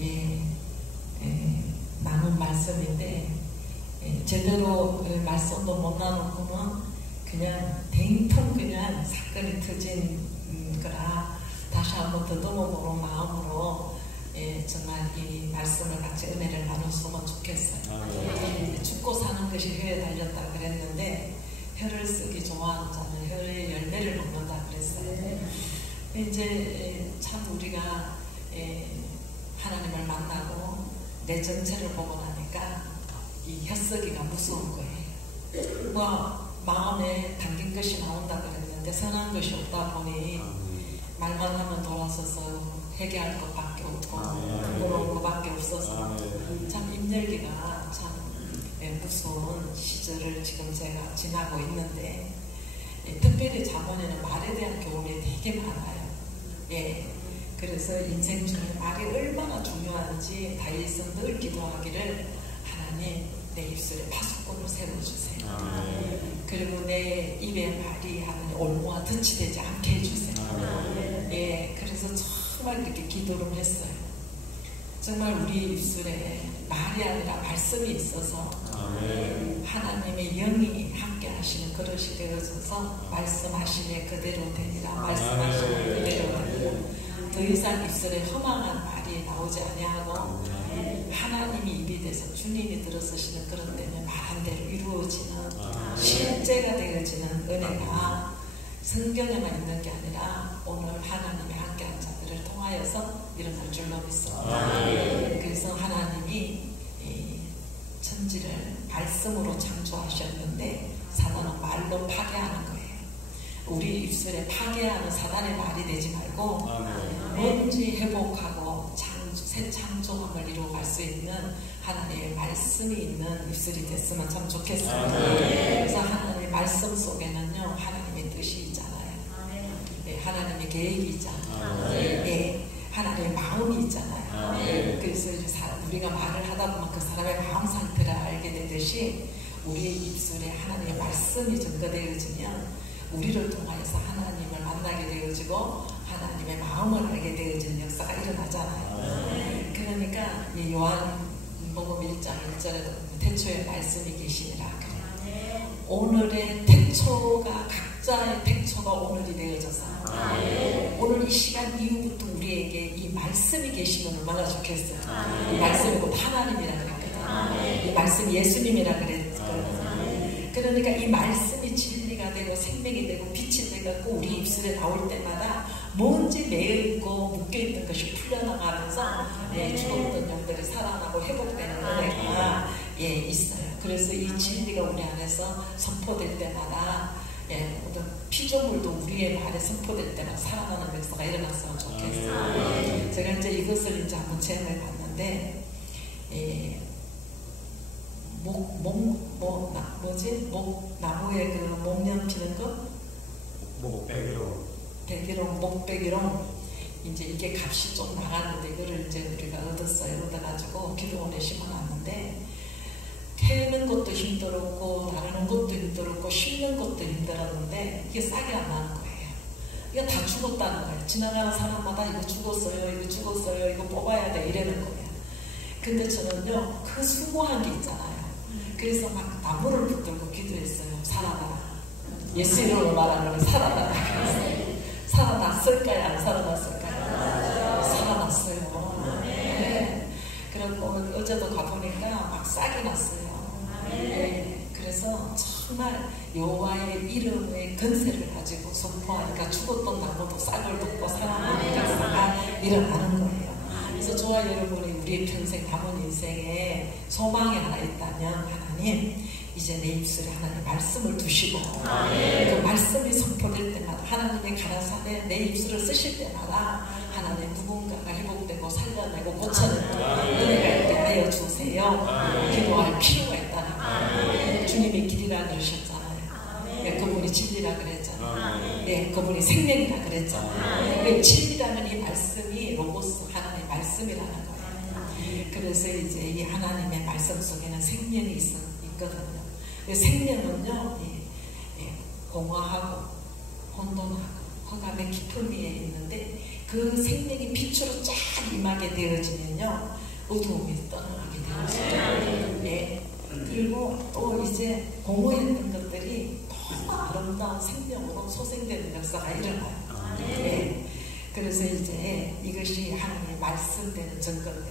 예, 나눈 말씀인데, 제대로 말씀도 못 나누고는 그냥 댕통 그냥 사건이 터진 거라 다시 한번 더듬어 보는 마음으로 정말 이 말씀을 같이 은혜를 나눴으면 좋겠어요. 죽고 사는 것이 혀에 달렸다 그랬는데 혀를 쓰기 좋아하는 자는 혀의 열매를 먹는다 그랬어요. 이제 참 우리가 하나님을 만나고 내 정체를 보고 나니까 이 혀쓰기가 무서운 거예요. 뭐 마음에 담긴 것이 나온다 그랬는데 선한 것이 없다 보니 말만 하면 돌아서서 회개할 것밖에 없고 부끄러운 것밖에 없어서 참 힘들기가 참 무서운 시절을 지금 제가 지나고 있는데, 특별히 자본에는 말에 대한 교훈이 되게 많아요. 그래서 인생 중에 말이 얼마나 중요한지 다윗은 늘 기도하기를, 하나님 내 입술에 파수꾼을 세워주세요. 그리고 내 입의 말이 하나님 올무와 덫이 되지 않게 해주세요. 그래서 정말 이렇게 기도를 했어요. 정말 우리 입술에 말이 아니라 말씀이 있어서 하나님의 영이 함께 하시는 그릇이 되어져서 말씀하시네 그대로 되니라, 말씀하시네 그대로 되니라. 더 이상 입술에 허망한 말이 나오지 아니하고 하나님이 입이 돼서 주님이 들어서시는 그런 때문에 말한 대로 이루어지는 실제가 되어지는 은혜가 성경에만 있는 게 아니라 오늘 하나님이 함께한 자들을 통하여서 일어날 줄로 믿습니다. 그래서 하나님이 천지를 말씀으로 창조하셨는데 사단은 말로 파괴하는 거예요. 우리 입술에 파괴하는 사단의 말이 되지 말고 뭔지 회복하고 새 창조함을 이루어갈 수 있는 하나님의 말씀이 있는 입술이 됐으면 참 좋겠습니다. 그래서 하나님의 말씀 속에는요 하나님의 뜻이 있잖아요. 하나님의 계획이 있잖아요. 하나님의 마음이 있잖아요. 그래서 우리가 말을 하다 보면 그 사람의 마음 상태를 알게 되듯이 우리의 입술에 하나님의 말씀이 전거되어지면 우리를 통하여서 하나님을 만나게 되어지고 하나님의 마음을 알게 되어지는 역사가 일어나잖아요. 그러니까 이 요한복음 1장 1절에도 태초에 말씀이 계시니라 그래요. 오늘의 태초가 각자의 태초가 오늘이 되어져서 오늘 이 시간 이후부터 우리에게 이 말씀이 계시면 얼마나 좋겠어요. 이 말씀이 곧 하나님이라 그랬거든요. 이 말씀이 예수님이라 그랬거든요. 그러니까 이 말씀이 진리가 되고 생명이 되고 빛이 되고 우리 입술에 나올 때마다 뭔지 매여있고 묶여있던 것이 풀려나가면서 죽었던 영들이 살아나고 회복되는 은혜가 있어요. 그래서 이 진리가 우리 안에서 선포될 때마다 어떤 피조물도 우리의 말에 선포될 때마다 살아나는 역사가 일어났으면 좋겠어요. 제가 이제 이것을 이제 한번 체험해 봤는데 나무에 그 목련 피는 거? 목베기로 이제 이게 값이 좀 나가는데 이거를 이제 우리가 얻었어요. 얻어가지고 기도원에 심어놨는데 캐는 것도 힘들었고 나르는 것도 힘들었고 심는 것도 힘들었는데 이게 싹이 안 나는 거예요. 이거 다 죽었다는 거예요. 지나가는 사람마다 이거 죽었어요, 이거 죽었어요, 이거 뽑아야 돼 이러는 거예요. 근데 저는요 그 수고한 게 있잖아요. 그래서 막 나무를 붙들고 기도했어요. 살아나라. 예수 이름으로 말하는 살아나라. 살아났을까요? 안 살아났을까요? 살아났어요. 그리고 어제도 가보니까 막 싹이 났어요. 그래서 정말 여호와의 이름의 건세를 가지고 선포하니까 죽었던 나무도 싹을 돋고 살아나는 역사가 일어나는 거예요. 그래서 저와 여러분이 우리의 평생 남은 인생에 소망이 하나 있다면 하나님 이제 내 입술에 하나님 말씀을 두시고 그 말씀이 선포될 때마다 하나님의 가라사대 내 입술을 쓰실 때마다 하나님 누군가가 회복되고 살려내고 고쳐내고 은혜가 있게 하여 주세요. 기도할 필요가 있다는 거예요. 주님이 길이라 그러셨잖아요. 그분이 진리라 그랬잖아요. 그분이 생명이라 그랬잖아요. 진리라는 이 말씀이 로고스 하나님의 말씀이라는 거예요. 그래서 이제 이 하나님의 말씀 속에는 생명이 있거든요. 생명은요 공허하고 혼돈하고 흑암의 깊은 위에 있는데 그 생명이 빛으로 쫙 임하게 되어지면요, 어두움이 떠나가게 되어져요. 네. 그리고 또 이제 공허했던 것들이 너무 아름다운 생명으로 소생되는 역사가 일어나요. 네. 그래서 이제 이것이 하나님의 말씀되는 증거인데,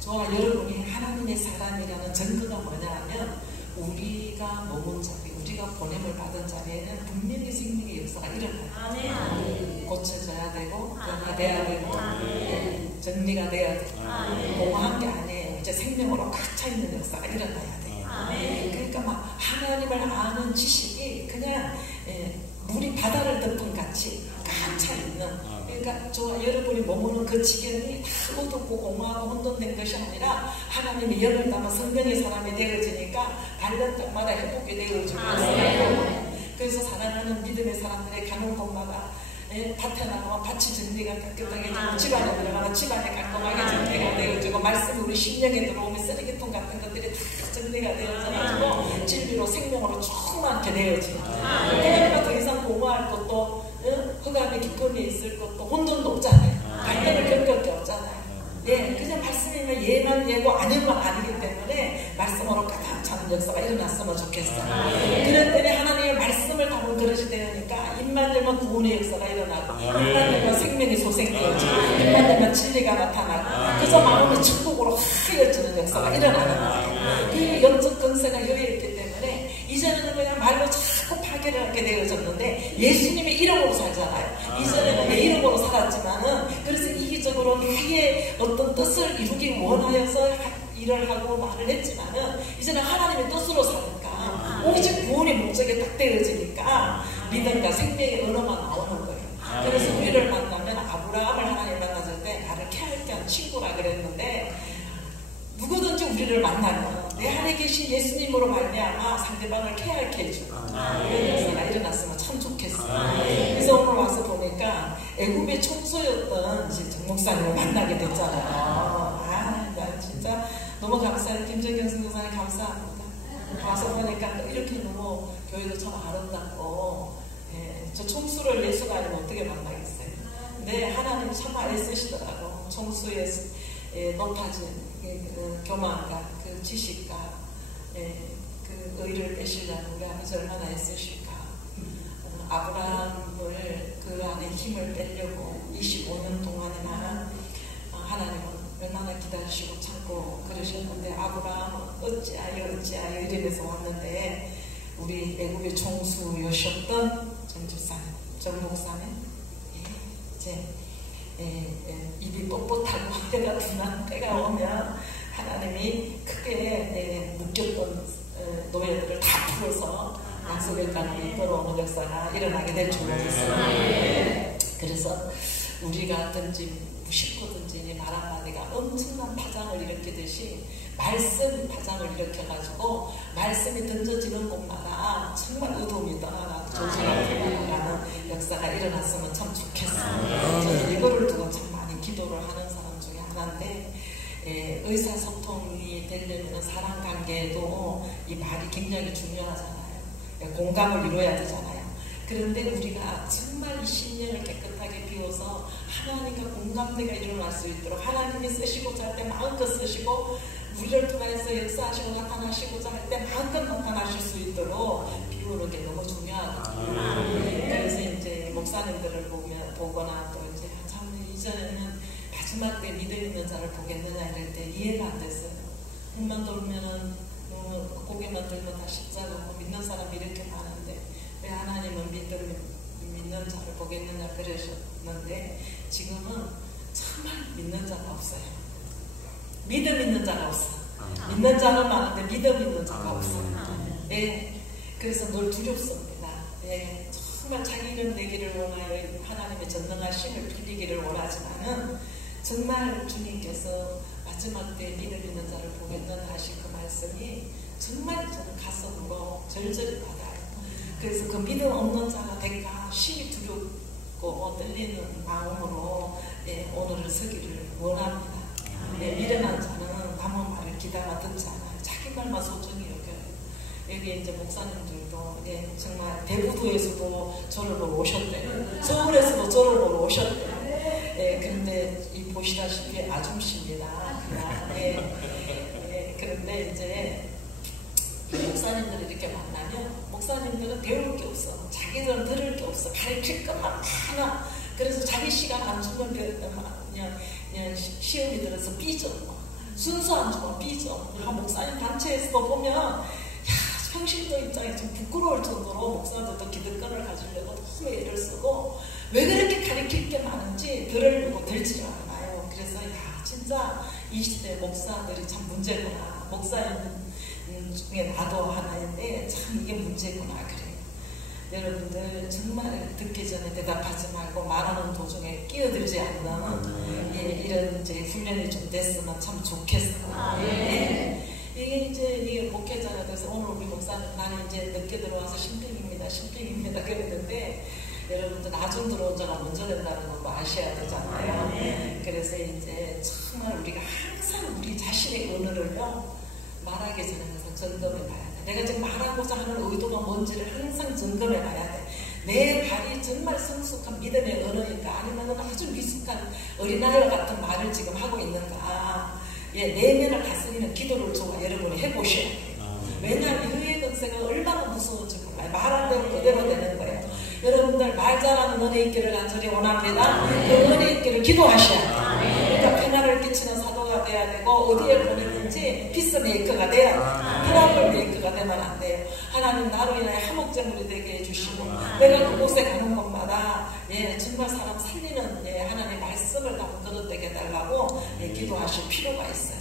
저와 여러분이 하나님의 사람이라는 증거가 뭐냐 하면, 우리가 머문 자리, 우리가 보냄을 받은 자리에는 분명히 생명의 역사가 일어나요. 고쳐져야 되고, 변화돼야 되고, 정리가 돼야 되고, 공허한 게 아니에요. 이제 생명으로 꽉 차 있는 역사가 일어나야 돼요. 그러니까 막 하나님을 아는 지식이 그냥 물이 바다를 덮은 같이 꽉 차 있는, 그러니까 저와 여러분이 머무는 그 지경이 다 어둡고 공허하고 혼돈된 것이 아니라 하나님의 영을 담아 성령의 사람이 되어지니까 밟는 땅마다 회복이 되어지고 있어요. 그래서 사랑하는 믿음의 사람들의 가는 곳마다 밭에 나가면 밭이 정리가 깨끗하게 되고, 집안에 들어가면 집안에 깔끔하게 정리가 되어지고, 말씀이 우리 심령에 들어오면 쓰레기통 같은 것들이 다 정리가 되어져가지고 진리로 생명으로 충만하게 되어지고, 그러니까 더 이상 공허할 것도 흑암의 깊음에 있을 것도 혼돈도 없잖아요. 갈등을 겪을 게 없잖아요. 네, 그냥 말씀이면 예만 예고 아니면 아니기 때문에 말씀으로 가득 차는 역사가 일어났으면 좋겠어요. 그럴 때는 하나님의 말씀을 담은 그릇이 되니까 입만 열면 구원의 역사가 일어나고, 입만 열면 생명이 소생되어지고, 입만 열면 진리가 나타나고, 그래서 마음이 천국으로 하여지는 역사가 일어나는 거예요. 그 영적 근세가 여기 있기 때문에 이제는 그냥 말로 자꾸 파괴를 하게 되어졌는데, 예수님의 이름으로 살잖아요. 이전에는 내 이름으로 살았지만은, 그래서 이기적으로 나의 어떤 뜻을 이루기 원하여서 일을 하고 말을 했지만은, 이제는 하나님의 뜻으로 사니까 오직 구원의 목적에 딱 되어지니까 믿음과 생명의 언어만 나오는 거예요. 그래서 우리를 만나면, 아브라함을 하나님 만났을 때 나를 케할게 하는 친구라 그랬는데, 누구든지 우리를 만나면 내 안에 계신 예수님으로 말미암아 상대방을 케할게 해주고, 그런 역사가 일어났으면 참 좋겠어요. 그래서 오늘 와서 보니까 애굽의 총소였던 이제 정 목사님을 만나게 됐잖아요. 난 진짜 너무 감사해요. 김정경 선교사님 감사합니다. 와서 보니까 이렇게 너무 교회도 참 아름답고, 저 총수를 예수가 아니면 어떻게 만나겠어요. 근데 하나님 참 애쓰시더라고. 총수의 높아진 교만과 그 지식과 그 의를 빼시려고 우리 아버지 얼마나 애쓰실까. 아브라함을 그 안에 힘을 빼려고 25년 동안이나 하나님은 얼마나 기다리시고 참고 그러셨는데, 아브라함은 어찌하여 이러면서 왔는데, 우리 애굽의 총수여셨던 정 목사님 이제 입이 뻣뻣하고 때가 둔한 때가 오면 하나님이 크게 묶였던 노예들을 다 풀어서 약속의 땅으로 이끌어오는 역사가 일어나게 될 줄 믿습니다. 그래서 우리가 든지 무심코든지 말 한마디가 엄청난 파장을 일으키듯이 말씀 파장을 일으켜가지고, 말씀이 던져지는 곳마다 정말 어두움이 떠나가고 조지가 풀어나가는 역사가 일어났으면 참 좋겠어요. 저는 이거를 두고 참 많이 기도를 하는 사람 중에 하나인데, 의사소통이 되려면 사람 관계에도 이 말이 굉장히 중요하잖아요. 공감을 이루어야 되잖아요. 그런데 우리가 정말 이 심령을 깨끗하게 비워서 하나님과 공감대가 일어날 수 있도록, 하나님이 쓰시고자 할 때 마음껏 쓰시고, 우리를 통해서 역사하시고 나타나시고자 할 때 마음껏 나타나실 수 있도록 비우는 게 너무 중요하거든요. 그래서 이제 목사님들을 보거나 또 이제 참 이전에는 마지막 때 믿음 있는 자를 보겠느냐 이럴 때 이해가 안 됐어요. 눈만 돌면은 고개만 들면 다 십자가고 믿는 사람이 이렇게 많은데 왜 하나님은 믿는 자를 보겠느냐 그러셨는데, 지금은 정말 믿는 자가 없어요. 믿음 있는 자가 없어. 믿는 자는 많은데 믿음 있는 자가 없어. 네, 그래서 늘 두렵습니다. 네, 정말 자기 이름 내기를 원하여 하나님의 전능하심을 빌리기를 원하지만은, 정말 주님께서 마지막 때 믿음 있는 자를 보겠느냐 하신 그 말씀이 정말 저는 가슴으로 절절히 받아요. 그래서 그 믿음 없는 자가 될까 심히 두렵고 떨리는 마음으로 오늘을 서기를 원합니다. 미련한 자는 남의 말을 기다가 듣지 않아요. 자기 말만 소중히 여겨요. 여기 이제 목사님들도 정말 대부도에서도 저를 보러 오셨대요. 서울에서도 저를 보러 오셨대요. 예, 그런데 이 보시다시피 아줌씨입니다. 그냥 그런데 이제 목사님들을 이렇게 만나면 목사님들은 배울 게 없어. 자기들은 들을 게 없어. 가르칠 것만 많아. 그래서 자기 시간 안 주면 그냥 시험이 들어서 삐져. 순서 안 주면 삐져. 목사님 단체에서도 보면 야, 평신도 입장에 좀 부끄러울 정도로 목사들도 기득권을 가지려고 너무 애를 쓰고 왜 그렇게 가르칠 게 많은지 들으려고 들지를 않아요. 그래서 야 진짜 이 시대 목사들이 참 문제구나. 목사님 중에 나도 하나인데 참 이게 문제구나 그래요. 여러분들 정말 듣기 전에 대답하지 말고 말하는 도중에 끼어들지 않는 이런 이제 훈련이 좀 됐으면 참 좋겠어요. 이게 이제 목회자가 돼서 오늘 우리 목사님 나는 이제 늦게 들어와서 신빙입니다 그랬는데 여러분들 나중 들어온 자가 먼저 된다는 것도 아셔야 되잖아요. 그래서 이제 정말 우리가 항상 우리 자신의 언어를요 말하기 전에 항상 점검해 봐야 돼. 내가 지금 말하고자 하는 의도가 뭔지를 항상 점검해 봐야 돼. 내 말이 정말 성숙한 믿음의 언어인가 아니면 아주 미숙한 어린아이와 같은 말을 지금 하고 있는가. 내면을 다스리는 기도를 좀 여러분이 해보셔야 돼요. 왜냐하면 의의 권세가 얼마나 무서운지 몰라요. 말한 대로 그대로 되는 거예요. 여러분들 말 잘하는 은혜 있기를 간절히 원합니다. 그 은혜 있기를 기도하셔야 돼요. 그러니까 평화를 끼치는 사도가 돼야 되고 어디에 보내든지 피스메이커가 돼야 돼요. 트러블 메이커가 되면 안 돼요. 하나님 나로 인하여 화목제물이 되게 해주시고 내가 그곳에 가는 곳마다 정말 사람 살리는 하나님의 말씀을 담들어되게 해달라고 기도하실 필요가 있어요.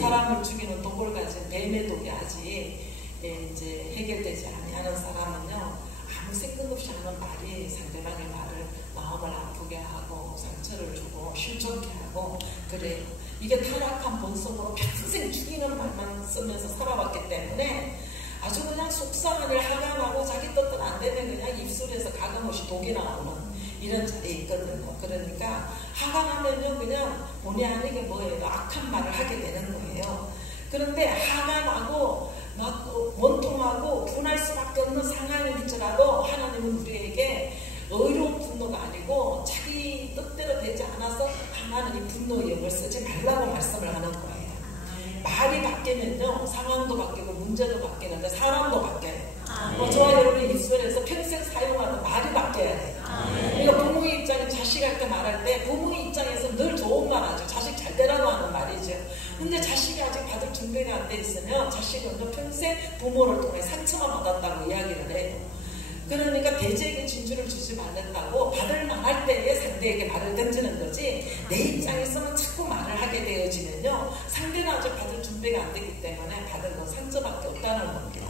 사람을 죽이는 독을 가진 뱀의 독이 아직 이제 해결되지 아니하는 사람은요 아무 생각 없이 하는 말이 상대방의 말을 마음을 아프게 하고 상처를 주고 실족해 하고 그래요. 이게 타락한 본성으로 평생 죽이는 말만 쓰면서 살아왔기 때문에 아주 그냥 속상한 일 하강하고 자기 뜻대로 안 되면 그냥 입술에서 가감없이 독이 나오는 이런 자리에 있거든요. 그러니까 하강하면요 그냥 본의 아니게 뭐예요 악한 말을 하게 되는 거예요. 그런데 하강하고 막 원통하고 분할 수밖에 없는 상황일지라도 하나님은 우리에게 의로운 분노가 아니고 자기 뜻대로 되지 않아서 하나는 이 분노의 영을 쓰지 말라고 말씀을 하는 거예요. 말이 바뀌면요 상황도 바뀌고 문제도 바뀌는데 사람도 바뀌어요. 저와 여러분의 입술에서 평생 사용하는 말이 바뀌어야 돼요. 그러니까 부모의 입장에 자식한테 말할 때 부모의 입장에서 늘 좋은 말 하죠. 자식 잘 되라고 하는 말이죠. 근데 자식이 아직 받을 준비가 안 돼 있으면 자식은 평생 부모를 통해 상처만 받았다고 이야기를 해요. 그러니까 대제에게 진주를 주지 말랬다고 받을 만할 때에 상대에게 말을 던지는 거지 내 입장에서는 자꾸 말을 하게 되어지면요 상대는 아직 받을 준비가 안 되기 때문에 받은 건 상처밖에 없다는 겁니다.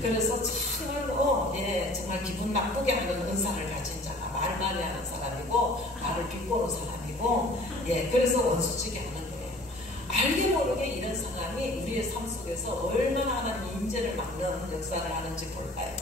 그래서 정말로 정말 기분 나쁘게 하는 은사를 가진 자가 말만이 하는 사람이고 말을 비꼬는 사람이고 그래서 원수지게 하는 거예요. 알게 모르게 이런 사람이 우리의 삶 속에서 얼마나 하나님의 임재를 막는 역사를 하는지 몰라요.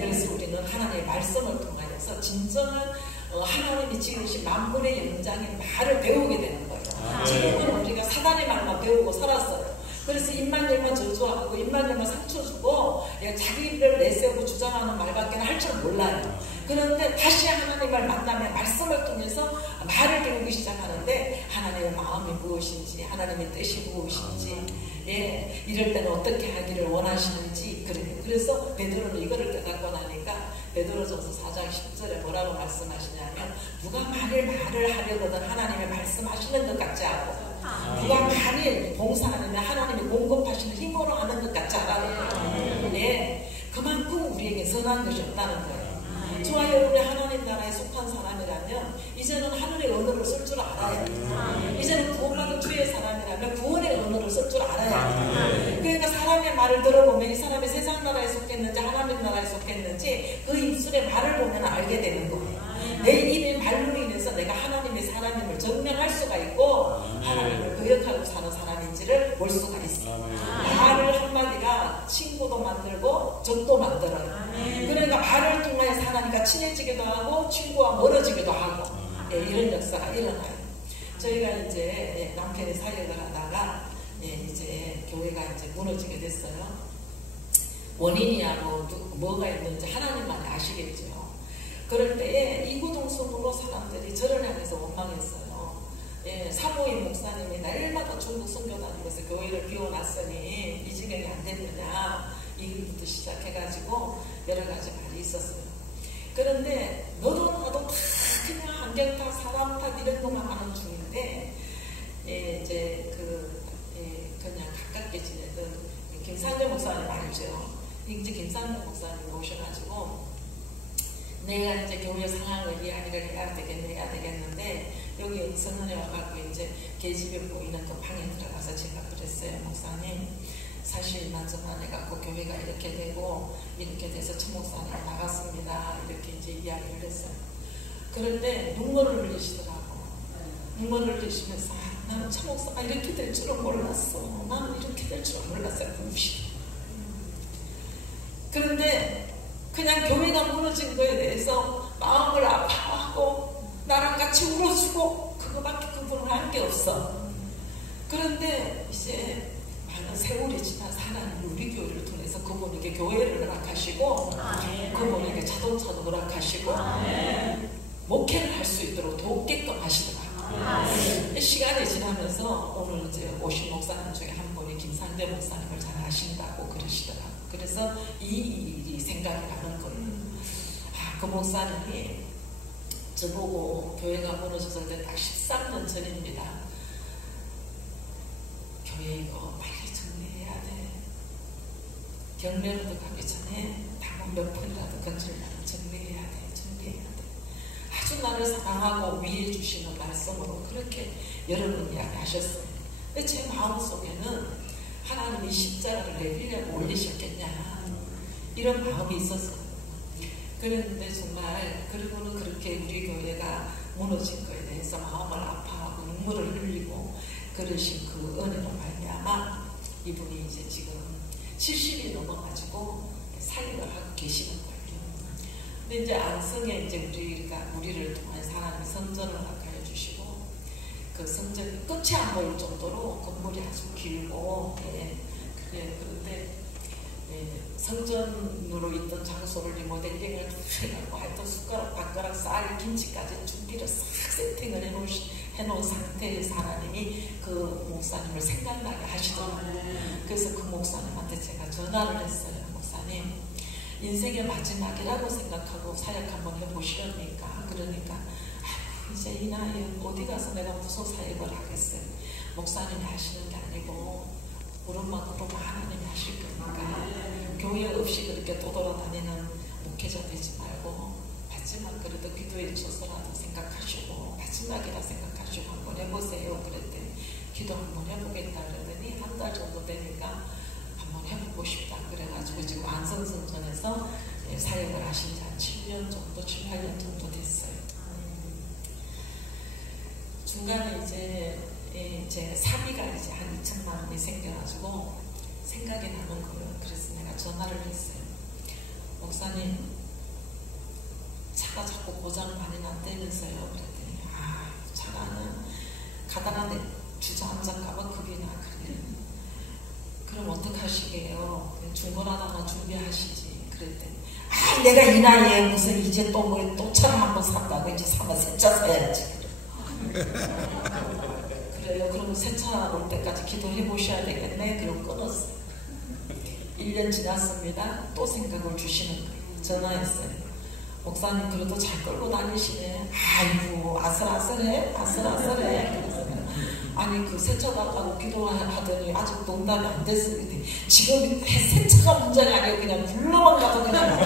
그래서 우리는 하나님의 말씀을 통하여서 진정한 하나님이 지으신 만물의 영장인 말을 배우게 되는 거예요. 지금은 우리가 사단의 말만 배우고 살았어요. 그래서 입만 열만 저주하고 입만 열만 상처 주고 자기를 내세우고 주장하는 말밖에 할 줄 몰라요. 그런데 다시 하나님을 만나면 말씀을 통해서 말을 배우기 시작하는데 하나님의 마음이 무엇인지 하나님의 뜻이 무엇인지 이럴 때는 어떻게 하기를 원하시는지 그래요. 그래서 베드로는 이거를 깨닫고 나니까 베드로전서 4장 10절에 뭐라고 말씀하시냐면 누가 만일 말을 하려거든 하나님의 말씀하시는 것 같지 않고 누가 만일 봉사하면 하나님이 공급하시는 힘으로 하는 것 같지 않아요. 그만큼 우리에게 선한 것이 없다는 거예요. 저와 여러분이 하나님 나라에 속한 사람이라면 이제는 하늘의 언어를 쓸 줄 알아야 돼요. 이제는 구원받은 주의 사람이라면 구원의 언어를 쓸 줄 알아야 돼요. 그러니까 사람의 말을 들어보면 이 사람이 세상 나라에 속했는지 하나님 나라에 속했는지 그 입술의 말을 보면 알게 되는 거예요. 내 입의 말로 인해서 내가 하나님의 사람임을 증명할 수가 있고 하나님을 거역하고 사는 사람인지를 볼 수가 있어요. 말을 한마디가 친구도 만들고 적도 만들어요. 그러니까 말을 통하여 하나님과 친해지기도 하고 친구와 멀어지기도 하고 이런 역사가 일어나요. 저희가 이제 남편이 사역을 하다가 이제 교회가 이제 무너지게 됐어요. 원인이야 뭐가 있는지 하나님만 아시겠죠. 그럴 때에 이구동성으로 사람들이 저를 향해서 원망했어요. 예, 사모임 목사님이 날마다 중국 선교 다니면서 교회를 비워놨으니 이 지경이 안 됐느냐, 이 일부터 시작해가지고 여러 가지 말이 있었어요. 그런데 너도 나도 다 그냥 안경타 사람 탓 이런 것만 하는 중인데, 예, 이제 그냥 가깝게 지내던 김상대 목사님 알죠? 이제 김상대 목사님 오셔가지고 내가 이제 교회 상황을 이야기를 해야 되겠는데 여기 응선원에 와갖고 이제 계집에 보이는 그 방에 들어가서 제가 그랬어요. 목사님, 사실 만져만 해갖고 교회가 이렇게 되고 이렇게 돼서 천 목사님 나갔습니다. 이렇게 이제 이야기를 했어요. 그런데 눈물을 흘리시더라고. 눈물을 흘리시면서 나는 천 목사가 이렇게 될 줄은 몰랐어. 나는 이렇게 될 줄은 몰랐어요. 그런데 그냥 교회가 무너진 거에 대해서 마음을 아파하고 나랑 같이 울어주고 그거밖에 그분은 할 게 없어. 그런데 이제 많은 세월이 지난 하나님 우리 교회를 통해서 그분에게 교회를 허락하시고 그분에게 자동차도 허락하시고 목회를 할 수 있도록 돕게끔 하시더라고요. 시간이 지나면서 오늘 이제 오신 목사님 중에 한 분이 김상대 목사님을 잘 아신다고 그러시더라고요. 그래서 이 일이 생각이 나는 거예요. 그 목사님이 저보고 교회가 무너졌을 때 딱 13년 전입니다. 교회 이거 빨리 정리해야 돼. 경매로도 가기 전에 당원 몇 번이라도 건설라도 정리해야 돼. 아주 나를 사랑하고 위해 주시는 말씀으로 그렇게 여러 번 이야기하셨어요. 근데 제 마음속에는 하나님이 십자가를 내리려고 올리셨겠냐 이런 마음이 있었어요. 그랬는데 정말 그리고는 그렇게 우리 교회가 무너진 거에 대해서 마음을 아파하고 눈물을 흘리고 그러신 그 은혜로 말미암아 이분이 이제 지금 70이 넘어가지고 사역을 하고 계시는 거예요. 근데 이제 안성에 이제 우리를 통한 사람이 성전을 허락하여 주시고 그 성전이 끝이 안 보일 정도로 건물이 아주 길고, 그런데 성전으로 있던 장소를 리모델링을 해가지고 하여튼 숟가락, 밥가락, 쌀, 김치까지 준비를 싹 세팅을 해놓은 상태의 사람이 그 목사님을 생각나게 하시더라고요. 그래서 그 목사님한테 제가 전화를 했어요. 목사님, 인생의 마지막이라고 생각하고 사역 한번 해보시렵니까? 그러니까 이제 이 나이에 어디 가서 내가 무슨 사역을 하겠어요. 목사님이 하시는 게 아니고 우리만 하나님이 하실 거니까 교회 없이 그렇게 떠돌아다니는 목회자 되지 말고 마지막 그래도 기도해 줘서라도 생각하시고 마지막이라 생각하시고 한번 해보세요. 그랬더니 기도 한번 해보겠다 그러더니 한 달 정도 되니까 한번 해보고 싶다 그래가지고 지금 안성성전에서 사역을 하신 지 한 7년 정도, 7, 8년 정도 됐어요. 중간에 이제 사비가 이제 한 2천만 원이 생겨가지고 생각이 나는 거예요. 그래서 내가 전화를 했어요. 목사님, 차가 자꾸 고장 많이 난다면서요. 그랬더니 차가는 가다가 내 주저앉을까봐 겁이 나. 그럼 어떡하시게요? 중고나라나 준비하시지. 그랬더니 내가 이 나이에 무슨 이제 또 차를 한번 산다고 이제 사면 새 차 사야지. 그래요. 그러면 새 차 올 때까지 기도해 보셔야 되겠네. 그럼 끊었어요. 1년 지났습니다. 또 생각을 주시는 거예요. 전화했어요. 목사님 그래도 잘 끌고 다니시네. 아이고 아슬아슬해. 그래서 아니 그 새 차 달라고 기도하더니 아직도 응답이 안 됐어요. 지금 새 차가 문제가 아니고 그냥 불러만 가도 그냥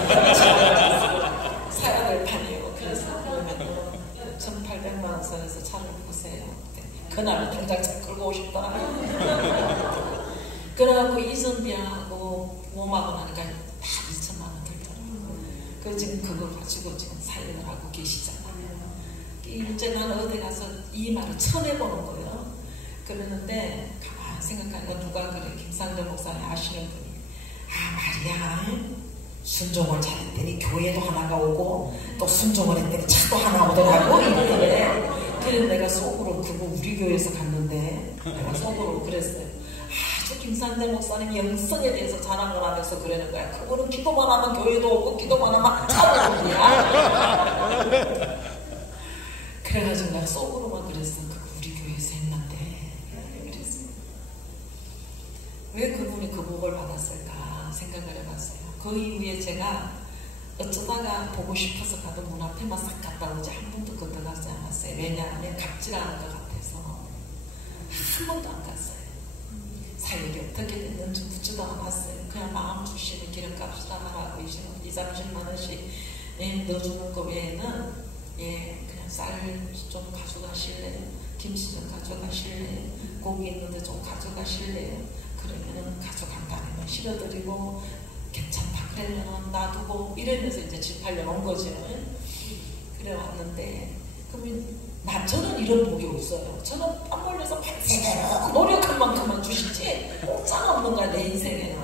사야 될 판이에요. 그래서 그러면 1,800만 원 선에서 차를 보세요. 그날 당장 차 끌고 오셨더라. 그래갖고 이전비하고 5만 원 하니까 다 2천만 원 들더라고요. 그 지금 그걸 가지고 지금 사역을 하고 계시잖아요. 이제 나는 어디 가서 이 말을 쳐내보는 거예요. 그러는데 가만 생각하니까 누가 그래 김상대 목사님 아시는 분이 말이야 순종을 잘했더니 교회도 하나가 오고 또 순종을 했더니 차도 하나 오더라고 이러더래. 그래서 내가 속으로 그거 우리 교회에서 갔는데 내가 속으로 그랬어요. 아주 김산재 목사님 영성에 대해서 자랑을 하면서 그러는 거야. 그분은 기도만 하면 교회도 오고 기도만 하면 차도 오고 그래가지고 내가 속으로만 그랬어. 그거 우리 교회에서 했는데 그랬어요. 왜 그분이 그 복을 받았을까 생각을 해봤어요. 그 이후에 제가 어쩌다가 보고 싶어서 가도 문 앞에만 싹 갔다 오지 한 번도 건너가지 않았어요. 왜냐하면 갑질하는 것 같아서 한 번도 안 갔어요. 사역이 어떻게 됐는지 묻지도 않았어요. 그냥 마음 주시는 기름값 수당하라고 20-30만 원씩 넣어주는 거 외에는 그냥 쌀 좀 가져가실래요? 김치 좀 가져가실래요? 고기 있는데 좀 가져가실래요? 그러면은 가져간다면 실어드리고 괜찮다 그러면 놔두고 이러면서 이제 7-8년 온 거죠. 그래 왔는데 그러면 저는 이런 복이 없어요. 저는 땀 흘려서 노력한 만큼만 주시지 공짜가 없는 거야 내 인생에는.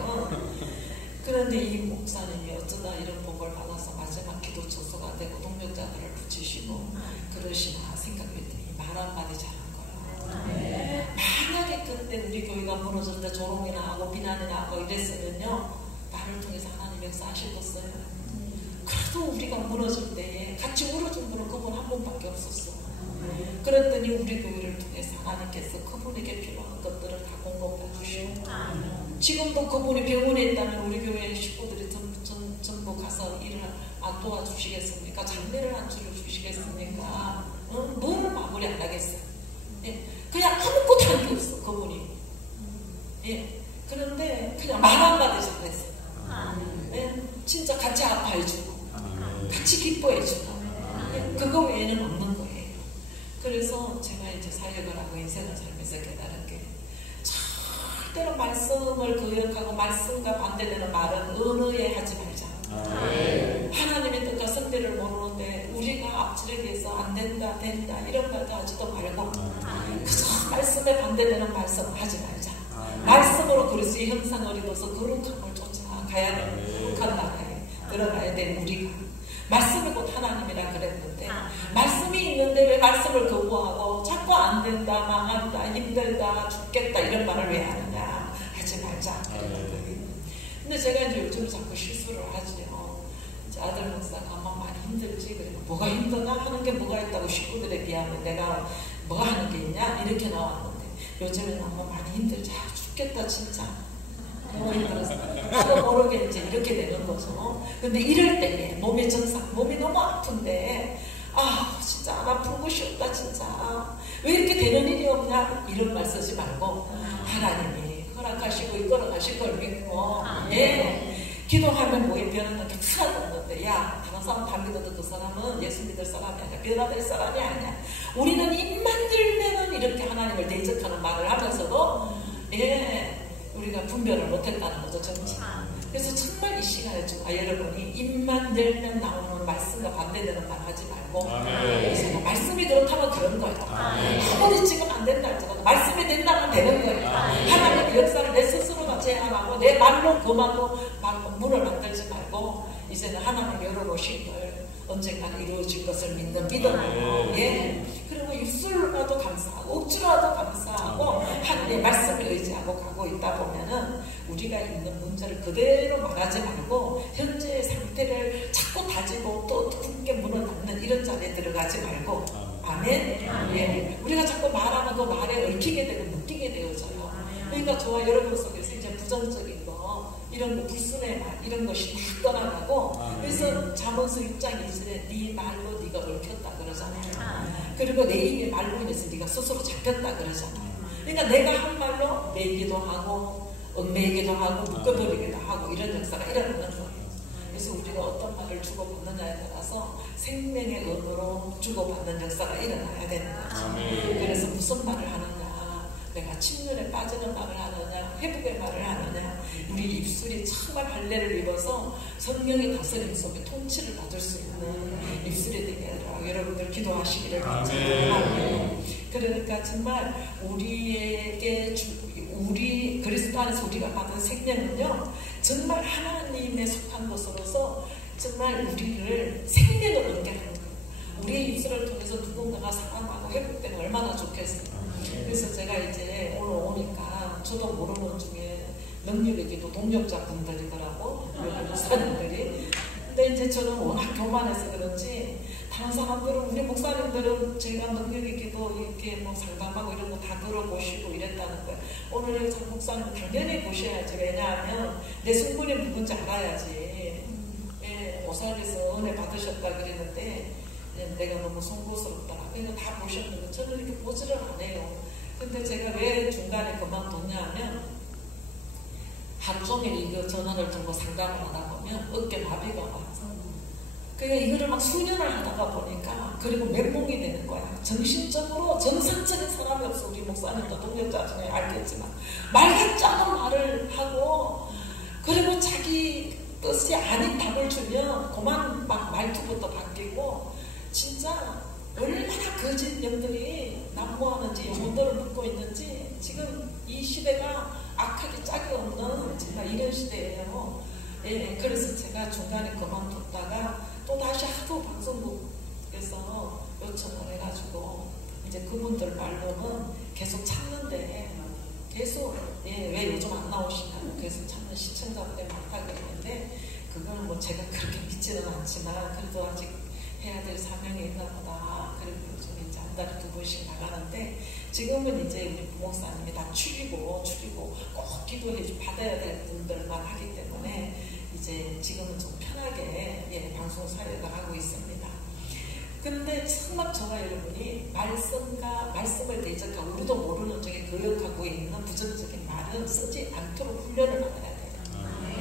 그런데 이 목사님이 어쩌다 이런 복을 받아서 마지막 기도 처소가 되고 동력자들을 붙이시고 그러시나 생각했더니 말 한마디 잘한 거예요. 만약에 그때 우리 교회가 무너질 때 조롱이나 하고 비난이나 하고 이랬으면요 나를 통해서 하나님 역사하셨어요. 그래도 우리가 무너질 때에 같이 울어준 분은 그분 한 분밖에 없었어. 그랬더니 우리 교회를 통해서 하나님께서 그분에게 필요한 것들을 다 공급해 주시고 지금도 그분이 병원에 있다면 우리 교회 식구들이 전부 가서 일을 안 도와주시겠습니까? 장례를 안 치러주시겠습니까? 뭘 마무리 안 하겠어요. 그냥 아무것도 한 게 없어 그분이. 그런데 그냥 말 한마디 잘했어요. 진짜 같이 아파해주고 같이 기뻐해주고 그거 외에는 없는 거예요. 그래서 제가 이제 사역을 하고 인생을 살면서 깨달은 게 절대로 말씀을 거역하고 말씀과 반대되는 말은 은혜에 하지 말자. 하나님의 뜻과 성대를 모르는데 우리가 앞지르기 위해서 안 된다 된다 이런 말도 하지도 말고 그저 말씀에 반대되는 말씀 하지 말자. 말씀으로 그리스도의 형상을 입어서 거룩함을 쫓아가야 돼. 거룩한 나라에 들어가야 돼. 우리가 말씀이 곧 하나님이라 그랬는데 말씀이 있는데 왜 말씀을 거부하고 자꾸 안 된다 망한다 힘들다 죽겠다 이런 말을 왜 하느냐 하지 말자. 근데 제가 이제 요즘 자꾸 실수를 하지요. 이제 아들 목사가 엄마 많이 힘들지 그리고 뭐가 힘드나 하는 게 뭐가 있다고 식구들에 비하면 내가 뭐가 하는 게 있냐 이렇게 나왔는데 요즘에는 엄마 많이 힘들지 죽겠다 진짜 너무 힘들어서 나도 모르게 이제 이렇게 되는 거죠. 근데 이럴 때에 몸의 증상 몸이 너무 아픈데 진짜 안 아픈 곳이 없다 진짜 왜 이렇게 되는 일이 없냐 이런 말 쓰지 말고 하나님이 허락하시고 이끌어가실 걸 믿고 기도하면 뭐에 변하는 게 하나도 없는데 다른 사람 다 믿어도 그 사람은 예수 믿을 사람이 아니야 변화될 사람이 아니야. 우리는 입만 열면은 이렇게 하나님을 대적하는 말을 하면서도 우리가 분별을 못했다는 거죠 정말. 그래서 정말 이 시간에 여러분이 입만 열면 나오는 말씀과 반대되는 말 하지 말고 그래서 말씀이 그렇다면 그런 거예요. 아무리 지금 안 된다 할지라도 말씀이 된다면 되는 거예요. 하나님의 역사를 내 스스로가 제한하고 내 말로 그말로 문을 만들지 말고 이제는 하나님이 열어놓으신 걸 언젠가는 이루어질 것을 믿는 믿음으로 그리고 입술로라도 감사하고 억지로라도 감사하고 하나님의 말씀을 의지하고 가고 있다 보면은 우리가 있는 문제를 그대로 말하지 말고 현재의 상태를 자꾸 다지고 또 굳게 문을 닫는 이런 자리에 들어가지 말고 아멘. 우리가 자꾸 말하는 그 말에 얽히게 되고 묶이게 되어져요. 그러니까 저와 여러분 속에서 이제 부정적인 거 이런 거 불순의 말 이런 것이 다 떠나가고 그래서 잠언서 6장 2절에 네 말로 네가 얽혔다 그러잖아요. 그리고 내 입의 말로 인해서 네가 스스로 잡혔다 그러잖아요. 그러니까 내가 한 말로 매기도 하고 얽매이기도 하고 묶어버리기도 하고 이런 역사가 일어나는 거예요. 그래서 우리가 어떤 말을 주고받느냐에 따라서 생명의 언어로 주고받는 역사가 일어나야 되는 거죠. 그래서 무슨 말을 하느냐 내가 침륜에 빠지는 말을 하느냐 회복의 말을 하느냐 우리 입술이 정말 할례를 입어서 성령의 다스림 속에 통치를 받을 수 있는 입술이 되게 하라 여러분들 기도하시기를 바랍니다. 그러니까 정말 우리에게 우리 그리스도 안에서 우리가 받은 생명은요 정말 하나님의 속한 것으로서 정말 우리를 생명을 얻게 하는 거예요. 우리의 입술을 통해서 누군가가 살아나고 회복되면 얼마나 좋겠어요. 그래서 제가 이제 오늘 오니까 저도 모르는 중에 능력이기도 동력자분들이더라고, 목사님들이. 근데 이제 저는 워낙 교만해서 그런지 다른 사람들은, 우리 목사님들은 제가 능력이기도 이렇게 뭐 상담하고 이런 거 다 들어보시고 이랬다는 거예요. 오늘 여기 목사님 당연히 보셔야지. 왜냐하면 내 성분이 누군지 알아야지. 예, 오살에서 은혜 받으셨다 그랬는데 내가 너무 송구스럽더라. 그러니까 다 보셨는데 저는 이렇게 보지를 안 해요. 근데 제가 왜 중간에 그만뒀냐 하면, 하루 종일 이거 전화를 들고 상담을 하다 보면 어깨 마비가 와서, 그러니까 이거를 막 수년을 하다가 보니까, 그리고 멘붕이 되는 거야. 정신적으로 정상적인 사람이 없어. 우리 목사님도 동력자 중에 알겠지만 말 같지 않은 말을 하고, 그리고 자기 뜻이 아닌 답을 주면 그만 막 말투부터 바뀌고, 진짜 얼마나 거짓 영들이 난무하는지, 영혼들을 묶고 있는지. 지금 이 시대가 악하기 짝이 없는 정말 이런 시대예요. 예, 그래서 제가 중간에 그만뒀다가 또 다시 하도 방송국에서 요청을 해가지고 이제 그분들 말로는 계속 찾는데, 계속 왜 요즘 안 나오시냐고 계속 찾는 시청자분들 많다 그러는데, 그걸 뭐 제가 그렇게 믿지는 않지만 그래도 아직 해야 될 사명이 있나 보다. 그리고 요즘에 이제 한 달에 2번씩 나가는데, 지금은 이제 우리 부목사님이 다 추리고 꼭 기도해 받아야 될 분들만 하기 때문에 이제 지금은 좀 편하게 방송 사역을 하고 있습니다. 근데 정말 저와 여러분이 말씀을 대적하고, 우리도 모르는 중에 거역하고 있는 부정적인 말은 쓰지 않도록 훈련을 받아야 돼요.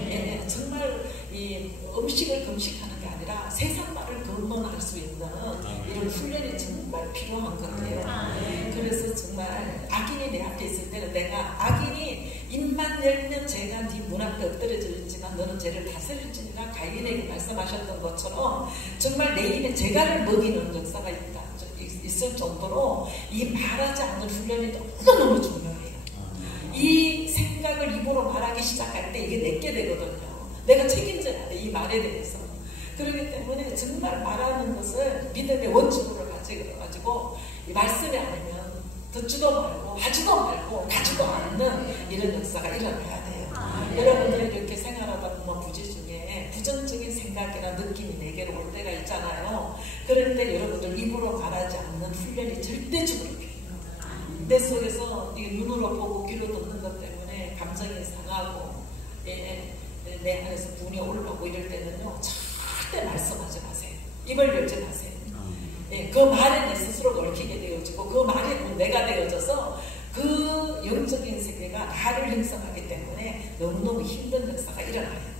예, 정말 이 음식을 금식하는 게 아니라 세상 말을 금언할 수 있는 이런 훈련이 정말 필요한 것 같아요. 그래서 정말 악인이 내 앞에 있을 때는, 내가 악인이 입만 열면 죄가 네 문 앞에 엎드려져 있지만 너는 죄를 다스릴지니라 가인에게 말씀하셨던 것처럼, 정말 내 입에 죄가를 먹이는 역사가 있을 정도로 이 말하지 않는 훈련이 너무너무 중요해요. 이 생각을 입으로 말하기 시작할 때 이게 내게 되거든요. 내가 책임져야 돼, 이 말에 대해서. 그렇기 때문에 정말 말하는 것을 믿음의 원칙으로 가지고, 이 말씀이 아니면 듣지도 말고 하지도 말고 가지도 않는 이런 역사가 일어나야 돼요. 여러분들 이렇게 생활하다 보면 부지 중에 부정적인 생각이나 느낌이 내게로 올 때가 있잖아요. 그럴 때 여러분들 입으로 말하지 않는 훈련이 절대적으로 필요해요. 내 속에서 이게 눈으로 보고 귀로 듣는 것 때문에 감정이 상하고, 내 안에서 분이 올라오고 이럴 때는요, 절대 말씀하지 마세요. 입을 열지 마세요. 그 말에 내 스스로가 얽히게 되어지고, 그 말이 내가 되어져서 그 영적인 세계가 나를 형성하기 때문에 너무너무 힘든 역사가 일어나요.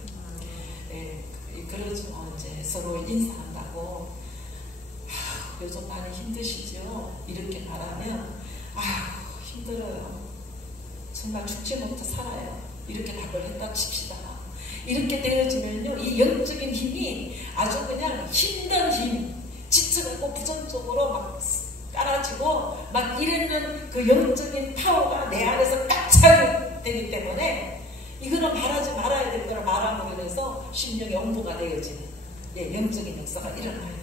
그러죠. 이제 서로 인사한다고, 요즘 많이 힘드시죠? 이렇게 말하면, 힘들어요. 정말 죽지 못해 살아요. 이렇게 답을 했다 칩시다. 이렇게 되어지면요, 이 영적인 힘이 아주 그냥 힘든 힘, 지쳐가고 부정적으로 막 깔아지고 막 이러는 그 영적인 파워가 내 안에서 꽉 되기 때문에, 이거는 말하지 말아야 될 거를 말함으로 해서 심령의 엄부가 되어지는 영적인 역사가 일어나요.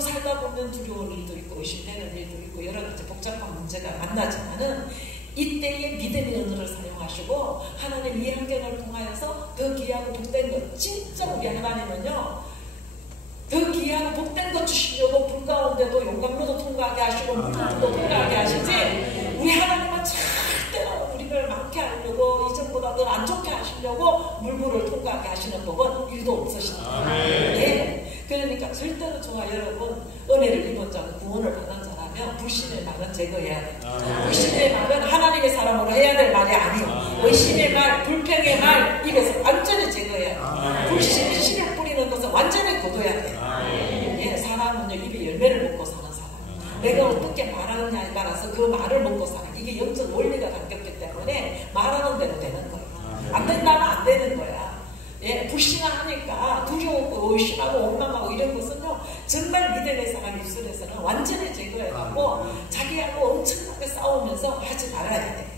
살다 보면 두려운 일도 있고 의심되는 일도 있고 여러 가지 복잡한 문제가 만나지만은, 이때의 믿음의 언어를 사용하시고 하나님 이 환경을 통하여서 더 귀하고 복된 것, 진짜 우리 하나님은요, 더 귀하고 복된 것 주시려고 불 가운데도 용광로도 통과하게 하시고 물도 통과하게 하시지, 우리 하나님은 절대로 우리를 많게 하려고, 이전보다 더 안 좋게 하시려고 물불을 통과하게 하시는 법은 일도 없으십니다. 네. 그러니까 절대로 저와 여러분, 은혜를 입은 자는, 구원을 받은 자라면 불신의 말은 제거해야 돼요. 불신의 말은 하나님의 사람으로 해야 될 말이 아니에요. 의심의 말, 불평의 말 입에서 완전히 제거해야 돼요. 불신이 씨를 뿌리는 것은 완전히 거둬야 돼요. 사람은요, 입에 열매를 먹고 사는 사람. 내가 어떻게 말하느냐에 따라서 그 말을 먹고 살아. 이게 영적 원리가 바뀌었기 때문에 말하는 대로 되는 거예요. 안 된다면 안 되는 거야. 불신하니까 두려우고 의심하고 원망하고 이런 것은요, 정말 믿음의 사람 입술에서는 완전히 제거해가고 자기하고 엄청나게 싸우면서 하지 말아야 돼.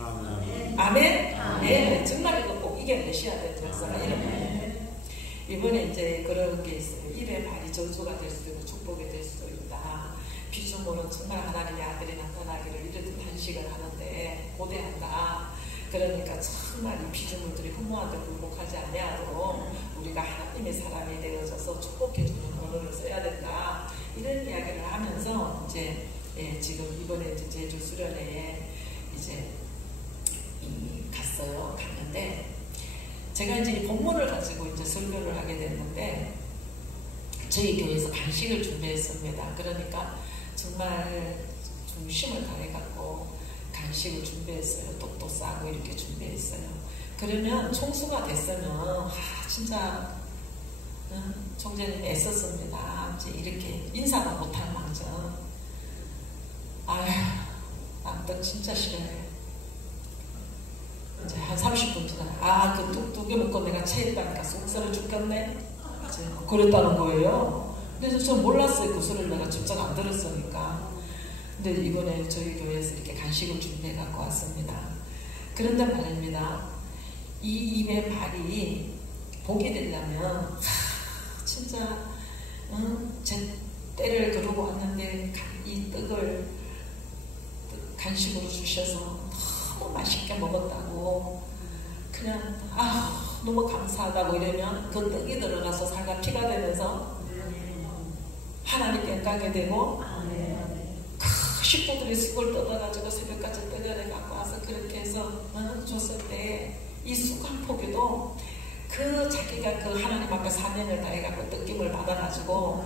아멘? 정말 이거 꼭 이겨내셔야 될 역사가 일어나요. 이번에 이제 그런 게 있어요. 입의 말이 저주가 될 수도 있고 축복이 될 수도 있다. 비중으로는 정말 하나님의 아들이 나타나기를 이르듯 단식을 하는데 고대한다. 그러니까 정말 이 피조물들이 후모한테 굴복하지 아니하도록 우리가 하나님의 사람이 되어져서 축복해주는 언어를 써야 된다. 이런 이야기를 하면서 이제 지금 이번에 이제 제주 수련회에 이제 갔어요. 갔는데 제가 이제 이 본문을 가지고 이제 설교를 하게 됐는데 저희 교회에서 간식을 준비했습니다. 그러니까 정말 중심을 다해갖고 간식을 준비했어요. 떡도 싸고 이렇게 준비했어요. 그러면 총수가 됐으면 진짜 총재님 애썼습니다. 이제 이렇게 인사도 못할 망정. 아휴, 남떡 진짜 싫어요. 이제 한 30분 지나 그 뚝뚝이 먹고 내가 체했다니까 속 썰어 죽겠네. 이제 그랬다는 거예요. 근데 저 몰랐어요. 그 소리를 내가 직접 안 들었으니까. 근데 이번에 저희 교회에서 이렇게 간식을 준비해 갖고 왔습니다. 그런데 말입니다. 이 입의 발이 복이 되려면 진짜 제 때를 그러고 왔는데 이 떡을 간식으로 주셔서 너무 맛있게 먹었다고 그냥 너무 감사하다고 이러면 그 떡이 들어가서 살과 피가 되면서 하나님께 영광이 되고 식구들이 쑥을 뜯어가지고 새벽까지 뜯어내 갖고 와서 그렇게 해서 줬을 때 이 쑥 한 포기도 그 자기가 그 하나님 앞에 사명을 다해갖고 떡김을 받아가지고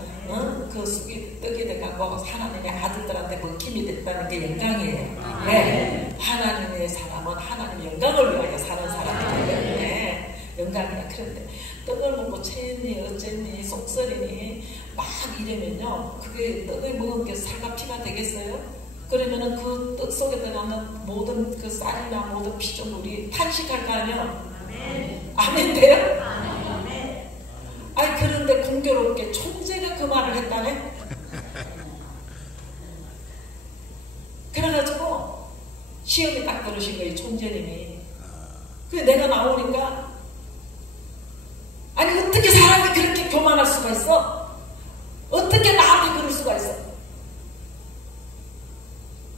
그 쑥이 떡이 돼갖고 하나님의 아들들한테 먹힘이 됐다는 게 영광이에요. 네. 하나님의 사람은 하나님의 영광을 위하여 사는 사람이기 때문에 영광이야. 그런데 떡을 먹고 체했니 어쨌니 속설이니 막 이러면요 그게 떡을 먹은 게 살과 피가 되겠어요? 그러면은 그 떡 속에 들어가는 모든 그 쌀이나 모든 피조물이 탄식할 거 아니야? 아멘 돼요? 아니 그런데 공교롭게 총재가 그 말을 했다네? 그래가지고 시험이 딱 들으신 거예요. 총재님이. 그래 내가 나오니까 아니 어떻게 사람이 그렇게 교만할 수가 있어? 어떻게 나한테 그럴 수가 있어?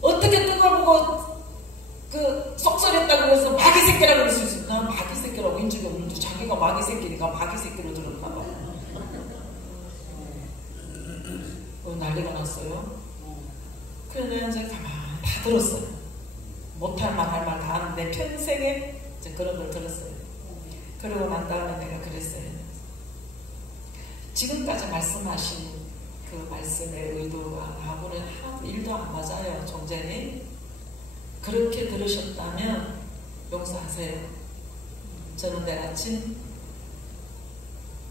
어떻게 떡을 보고 그 속설했다고 해서 마귀 새끼라고 그럴 수 있어? 난 마귀 새끼라고 인적이 없는데 자기가 마귀 새끼니까 마귀 새끼로 들었나 봐. 난리가 났어요. 그래서 내가 이제 가만히 다 들었어요. 못할 말 할 말 다 하는데 평생에 이제 그런 걸 들었어요. 그러고 난 다음에 내가 그랬어요. 지금까지 말씀하신 그 말씀의 의도가 나하고는 하나도 일도 안 맞아요. 총재님 그렇게 들으셨다면 용서하세요. 저는 내일 아침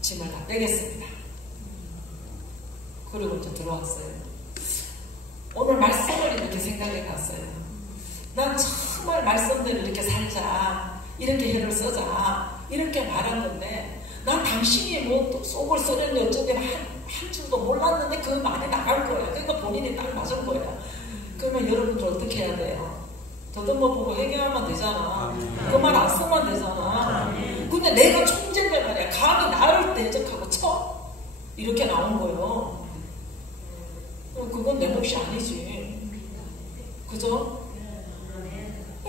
짐을 다 빼겠습니다. 그리고 이제 들어왔어요. 오늘 말씀을 이렇게 생각해 봤어요. 난 정말 말씀대로 이렇게 살자, 이렇게 해를 써자 이렇게 말한 건데 난 당신이 뭐 속을 썰었니 어쩌니 한 줄도 몰랐는데 그 말이 나갈 거야. 그러니까 본인이 딱 맞은 거야. 그러면 여러분들 어떻게 해야 돼요? 더듬어 보고 해결하면 되잖아. 그 말 안 쓰면 되잖아. 근데 내가 총재인데 말이야. 감히 나를 대적하고 쳐? 이렇게 나온 거예요. 그건 내 몫이 아니지. 그죠?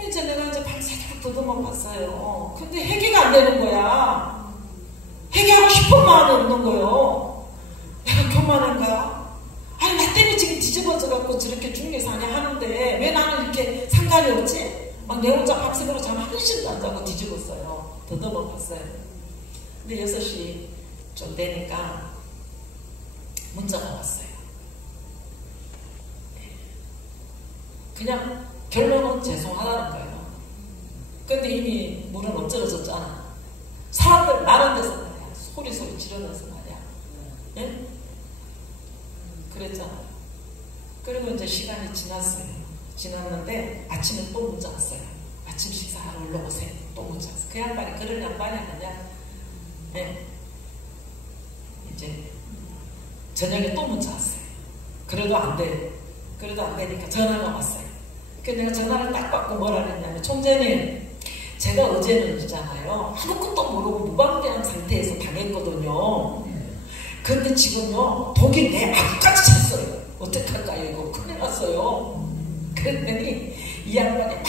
이제 내가 이제 밤새도록 더듬어 봤어요. 근데 해결이 안 되는 거야. 해결하고 싶은 마음이 없는 거예요. 내가 교만한가? 아니 나 때문에 지금 뒤집어져갖고 저렇게 중에 사냐 하는데 왜 나는 이렇게 상관이 없지? 막 내 혼자 밤새도록 잠 한 시간도 안 자고 뒤집었어요. 더듬어 봤어요. 근데 6시 좀 되니까 문자가 왔어요. 그냥 결론은 죄송하다는 거예요. 근데 이미 물은 엎질러졌잖아. 사람들 많은 데서 말이야. 소리 지르면서 말이야. 예? 그랬잖아. 그리고 이제 시간이 지났어요. 지났는데 아침에 또 문자 왔어요. 아침 식사하러 올라오세요. 또 문자 왔어요. 그 양반이 그런 양반이 아니야. 예? 이제 저녁에 또 문자 왔어요. 그래도 안 돼. 그래도 안 되니까 전화가 왔어요. 그래서 내가 전화를 딱 받고 뭐라 그랬냐면 총재님 제가 어제는 있잖아요. 아무것도 모르고 무방비한 상태에서 당했거든요. 근데 지금요 독이 내 앞까지 찼어요. 어떡할까요? 이거 큰일 났어요. 그랬더니 이 양반이 막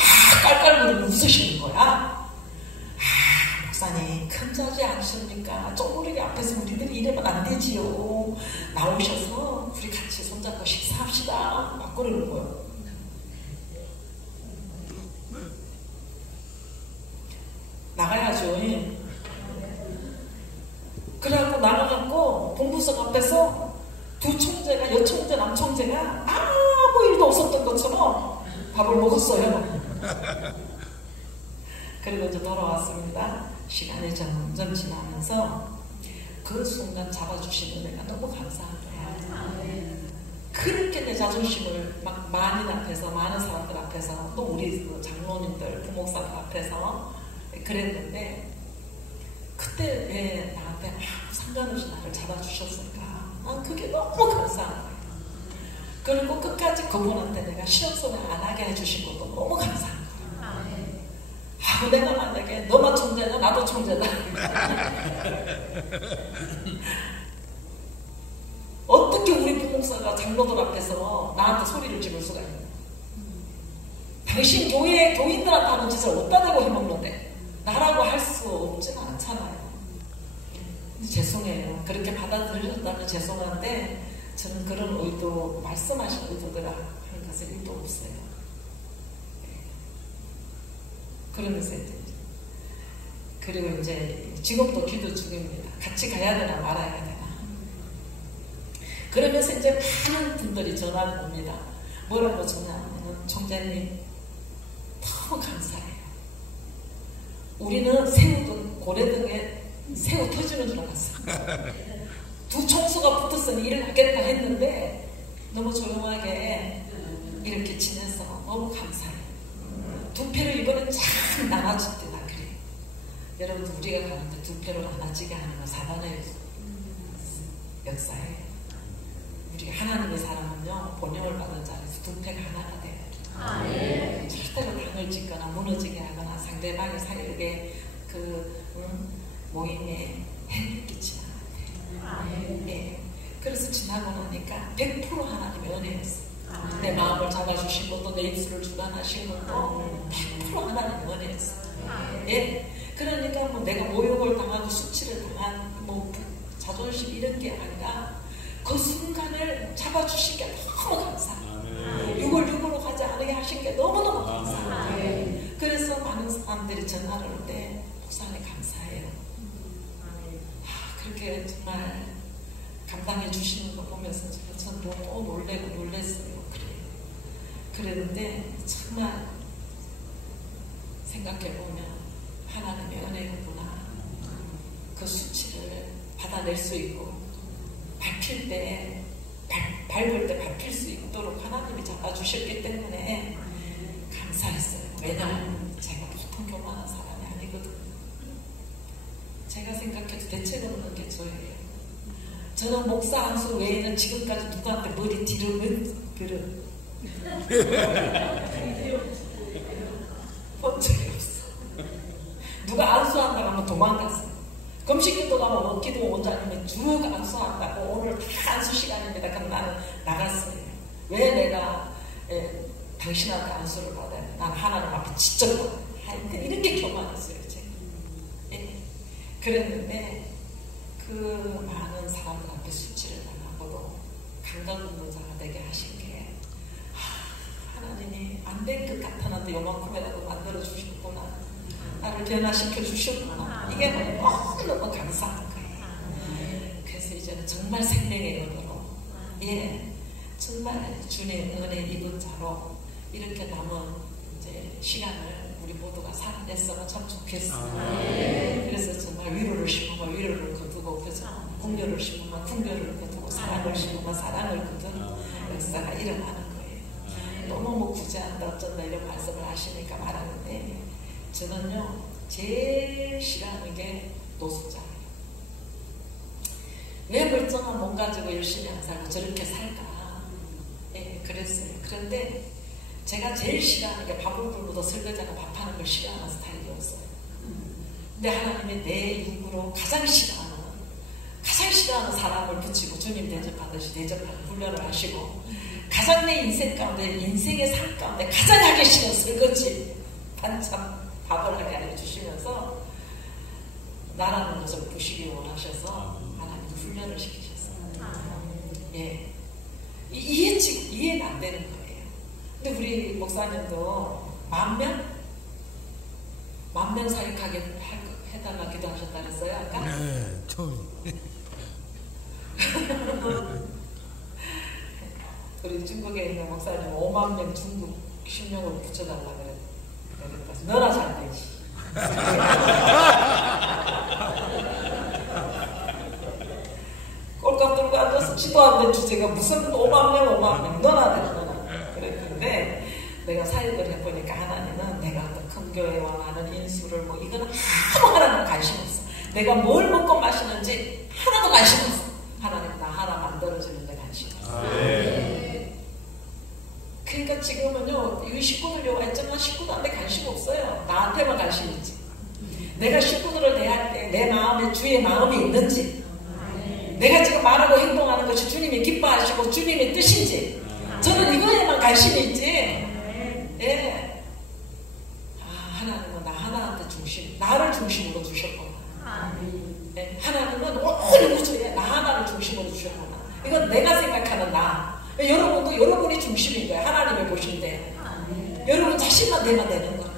깔깔거리고 웃으시는 거야. 하십니까? 쪼그리게 앞에서 우리들이 이러면 안 되지요. 나오셔서 우리 같이 손잡고 식사합시다. 막 그러는 거예요. 나가야죠. 그래갖고 나가갖고 본부석 앞에서 두 총재가, 여총재, 남총재가 아무 일도 없었던 것처럼 밥을 먹었어요. 그리고 이제 돌아왔습니다. 시간이 점점 지나면서 그 순간 잡아주신 은혜가 너무 감사한 거예요. 그렇게 내 자존심을 막 많은 앞에서, 많은 사람들 앞에서, 또 우리 장로님들, 부목사들 앞에서 그랬는데, 그때 왜 나한테 아무 상관없이 나를 잡아주셨을까? 그게 너무 감사한 거예요. 그리고 끝까지 그분한테 내가 시험소리 안 하게 해주신 것도 너무 감사한 거예요. 내가 만약에 너만 총재냐 나도 총재다. 어떻게 우리 부목사가 장로들 앞에서 나한테 소리를 지를 수가 있냐. 당신 교회 교인들한테 하는 짓을 어디다 대고 해먹는데 나라고 할 수 없지는 않잖아요. 죄송해요. 그렇게 받아들여졌다면 죄송한데 저는 그런 의도, 말씀하신 의도들아 하는 것은 1도 없어요. 그러면서 그리고 이제 지금도 기도 중입니다. 같이 가야 되나 말아야 되나. 그러면서 이제 많은 분들이 전화를 옵니다. 뭐라고 전화하면 총재님 너무 감사해요. 우리는 새우등 고래등에 새우 터지는 줄 알았어요. 두 총수가 붙었으니 일을 하겠다 했는데 너무 조용하게 이렇게 지내서 너무 감사해요. 두 패를 이번에 참 나눠줬대나 그래. 여러분 우리가 가는데 두 패로 나눠지게 하는 건 사단의 역사예요. 우리가 하나님의 사람은요 본영을 받은 자리에서 두 패가 하나가 돼요. 절대로 당을 짓거나 무너지게 하거나 상대방의 사역에 모임에 해를 끼치면 안 돼요. 네. 그래서 지나고 나니까 100% 하나님의 은혜였어요. 내 마음을 잡아주신 것도 내 입술을 주관하신 것도 100% 하나님의 은혜였어요. 예? 그러니까 뭐 내가 모욕을 당하고 수치를 당한 뭐 자존심 이런 게 아니라 그 순간을 잡아주신 게 너무 감사해요. 6월 가지 않게 하신 게 너무너무 감사해요. 그래서 많은 사람들이 전화를 올 때 목사님 감사해요. 그렇게 정말 감당해 주시는 거 보면서 전 너무 놀래고 놀랬어요. 그랬는데 정말 생각해보면 하나님의 은혜구나. 그 수치를 받아낼 수 있고 밝힐 때 밟을 때 밝힐 수 있도록 하나님이 잡아주셨기 때문에 감사했어요. 왜냐하면 제가 보통 교만한 사람이 아니거든요. 제가 생각해도 대책 없는 게 저예요. 저는 목사 안수 외에는 지금까지 누구한테 머리 뒤로 본 적이 없어. 누가 안수한다고 하면 도망갔어. 금식기도 가면 먹기도 원장님이 쭉 안수한다고 오늘 다 안수 시간입니다. 그럼 나는 나갔어요. 왜 내가 당신한테 안수를 받아야 돼? 난 하나님 앞에 직접 받아야 이렇게 교만했어요. 제가. 예. 그랬는데 그 많은 사람들 앞에 수치를 당하고도 강강 없는 자가 되게 하신 게 하나님이 안 될 것 같아도 요만큼이라도 만들어 주셨구나. 나를 변화시켜 주셨구나. 이게 너무 감사한 거예요. 그래서 이제는 정말 생명의 은혜로 정말 주님의 은혜 입은 자로 이렇게 남은 이제 시간을 우리 모두가 살아냈으면 참 좋겠어요. 그래서 정말 위로를 심으면 위로를 거두고 그죠? 궁녀를 심으면 궁녀를 거두고 사랑을 심으면 사랑을 거두는 역사가 일어나는 거예요. 너무 뭐 구제한다 어쩐다 이런 말씀을 하시니까 말하는데 저는요 제일 싫어하는 게 노숙자예요. 왜 멀쩡한 몸 가지고 열심히 안 살고 저렇게 살까? 예, 그랬어요. 그런데 제가 제일 싫어하는 게 밥을 굶어도 설거지하고 밥하는 걸 싫어하는 스타일이었어요. 근데 하나님이 내 육으로 가장 싫어하는 사람을 붙이고 주님 대접하듯이 대접하는 훈련을 하시고 가장 내 인생 가운데 인생의 삶 가운데 가장 하기 싫은 설거지 반찬 밥을 하게 해주시면서 나라는 것을 보시기 원하셔서 하나님 훈련을 시키셨어요. 예. 이해가 안 되는 거예요. 근데 우리 목사님도 10,000명 사역하게 해달라 기도하셨다 그랬어요, 아까? 네, 처음. 우리 중국에 있는 목사님 50,000명 중국 신명으로 붙여달라 그랬어요. 너나 잘 되지. 꼴값 들고 앉아서 지도 안 된 주제가 무슨 50,000명 너나 되지 너나. 그랬는데 내가 사역을 해보니까 하나님은 내가 어떤 큰 교회와 많은 인수를 뭐 이건 하나도 관심 없어. 내가 뭘 먹고 마시는지 하나도 관심 없어. 하나님 나 하나 만들어주는 데 관심 없어. 그러니까 지금은요, 이 식구들 와 있지만 식구들한테 관심 없어요. 나한테만 관심 있지. 내가 식구들을 대할 때 내 마음에 주의 마음이 있는지, 내가 지금 말하고 행동하는 것이 주님이 기뻐하시고 주님의 뜻인지, 저는 이거에만 관심이 있지. 예. 하나님은 나 하나한테 나를 중심으로 주셨구나. 예. 하나님은 온 우주에 나 하나를 중심으로 주셨구나. 이건 내가 생각하는 나. 여러분도 여러분이 중심인 거예요. 하나님을 보신대. 여러분 자신만 되면 되는 거예요.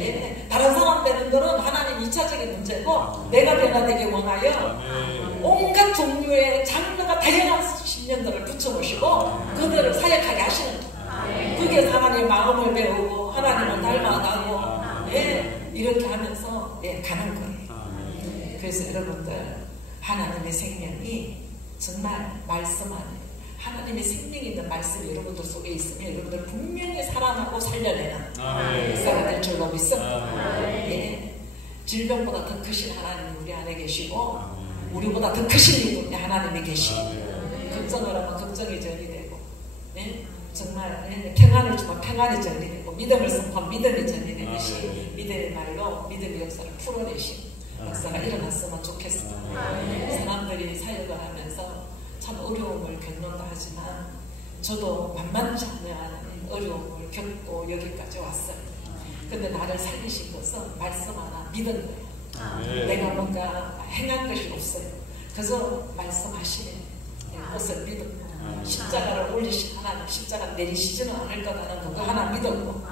예. 다른 사람 되는 거는 하나님 2차적인 문제고, 내가 변화되기 원하여 온갖 종류의 장르가 다양한 신령들을 붙여놓으시고 그들을 사역하게 하시는 거예요. 그게 하나님의 마음을 배우고 하나님을 닮아가고, 예. 이렇게 하면서 가는 거예요. 그래서 여러분들 하나님의 생명이 정말 말씀 안에 하나님의 생명이 있는 말씀이 여러분들 속에 있으면 여러분들 분명히 살아나고 살려내는 역사가 될 줄로 믿습니다. 예. 질병보다 더 크신 하나님이 우리 안에 계시고 우리보다 더 크신 분이 하나님이 계시고, 걱정을 하면 걱정이 정리되고, 예? 정말 평안을 주면 평안이 정리되고, 믿음을 선포하면 믿음이 정리되듯이 믿음의 말로 믿음의 역사를 풀어내신 역사가 일어났으면 좋겠습니다. 사람들이 사역을 하면서 참 어려움을 겪는다 하지만 저도 만만치 않은 어려움을 겪고 여기까지 왔어요. 근데 나를 살리신 것은 말씀 하나 믿은 거예요. 내가 뭔가 행한 것이 없어요. 그래서 말씀하시는 것을 믿었고, 십자가를 올리신 하나님 십자가 내리시지는 않을 거라는 그거 하나 믿었고,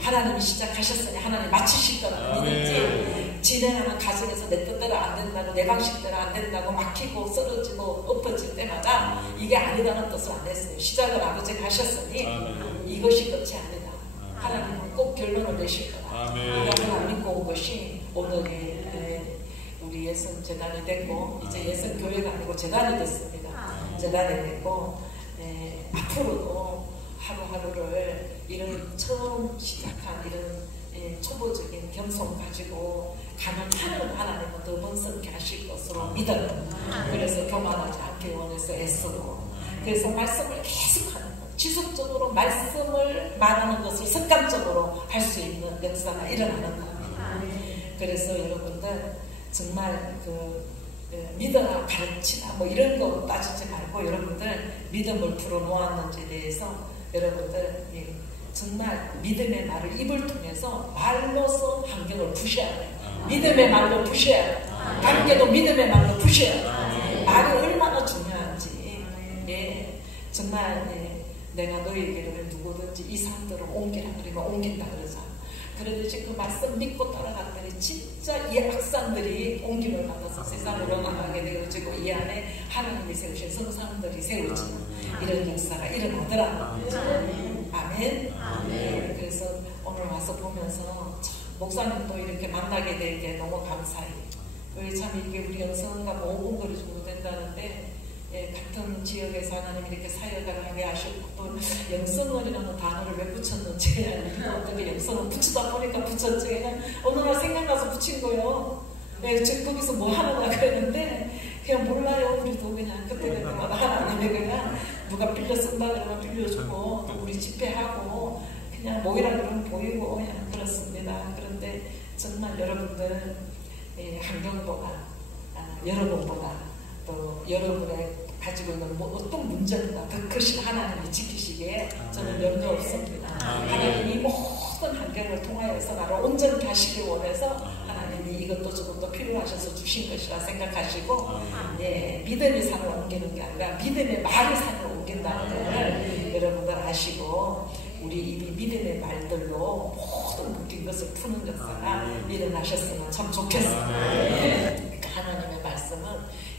하나님이 시작하셨으니 하나님 마치실 거라는 믿었지. 진행하는 가정에서 내 뜻대로 안 된다고, 내 방식대로 안 된다고 막히고 쓰러지고 엎어질 때마다 이게 아니라는 뜻을 안 했어요. 시작을 아버지가 하셨으니 이것이 끝이 아니다. 하나님은 꼭 결론을 내실 거다. 우리가 하나 믿고 온 것이 오늘의 우리 예선 재단이 됐고, 이제 예선 교회가 아니고 재단이 됐습니다. 재단이 됐고, 앞으로도 하루하루를 이런 처음 시작한 이런 초보적인 겸손 가지고 가능한 하나님은 더 번성케 하실 것으로 믿어요. 그래서 교만하지 않게 원해서 애쓰고, 그래서 말씀을 계속 하는 것, 지속적으로 말씀을 말하는 것을 습관적으로 할 수 있는 역사가 일어나는 겁니다. 그래서 여러분들 정말 믿어라 가르치라 뭐 이런 거 따지지 말고, 여러분들 믿음을 불어놓았는지에 대해서 여러분들 정말 믿음의 말을 입을 통해서 말로서 환경을 부셔야 돼요. 믿음의 말로 부셔야 돼요. 관계도 믿음의 말로 부셔야 돼요. 말이 얼마나 중요한지. 정말 내가 너희에게는 누구든지 이 산들을 옮기라 그러면 옮긴다 그러잖아. 그런데 그 말씀 믿고 따라갔더니 진짜 이 악산들이 옮김을 받아서 세상으로 나가게 되어지고, 이 안에 하나님이 세우신 성산들이 세워지는 이런 역사가 일어나더라. 아멘. 그래서 오늘 와서 보면서 참 목사님도 이렇게 만나게 되게 너무 감사해요. 참 이게 우리 영성과 뭐 5분 거리 정도 된다는데, 같은 지역에서 하나님 이렇게 사역을 하게 하셨고, 또 영성을이라는 단어를 왜 붙였는지, 어떻게 영성을 붙이다 보니까 붙였지. 그냥 어느 날 생각나서 붙인 거예요. 거기서 뭐 하는가 그랬는데, 그냥 몰라요. 우리도 그냥 그때마다 하나님이 그냥 누가 빌려 쓴다 그러면 빌려주고, 또 우리 집회하고, 그냥 모이라 그러면 보이고, 그냥 그렇습니다. 그런데 정말 여러분들 환경보다, 여러분보다, 또 여러분의 가지고 있는 어떤 문제보다 더 크신 하나님이 지키시기에 저는 염려 없습니다. 하나님이 모든 어떤 환경을 통하여서 나를 온전히 하시길 원해서 하나님이 이것도 저것도 필요하셔서 주신 것이라 생각하시고 예, 믿음의 산을 옮기는 게 아니라 믿음의 말의 산을 옮긴다는 것을 여러분들 아시고 우리 입이 믿음의 말들로 모든 묶인 것을 푸는 역사가 일어나셨으면 참 좋겠습니다. 그러니까 하나님의 말씀은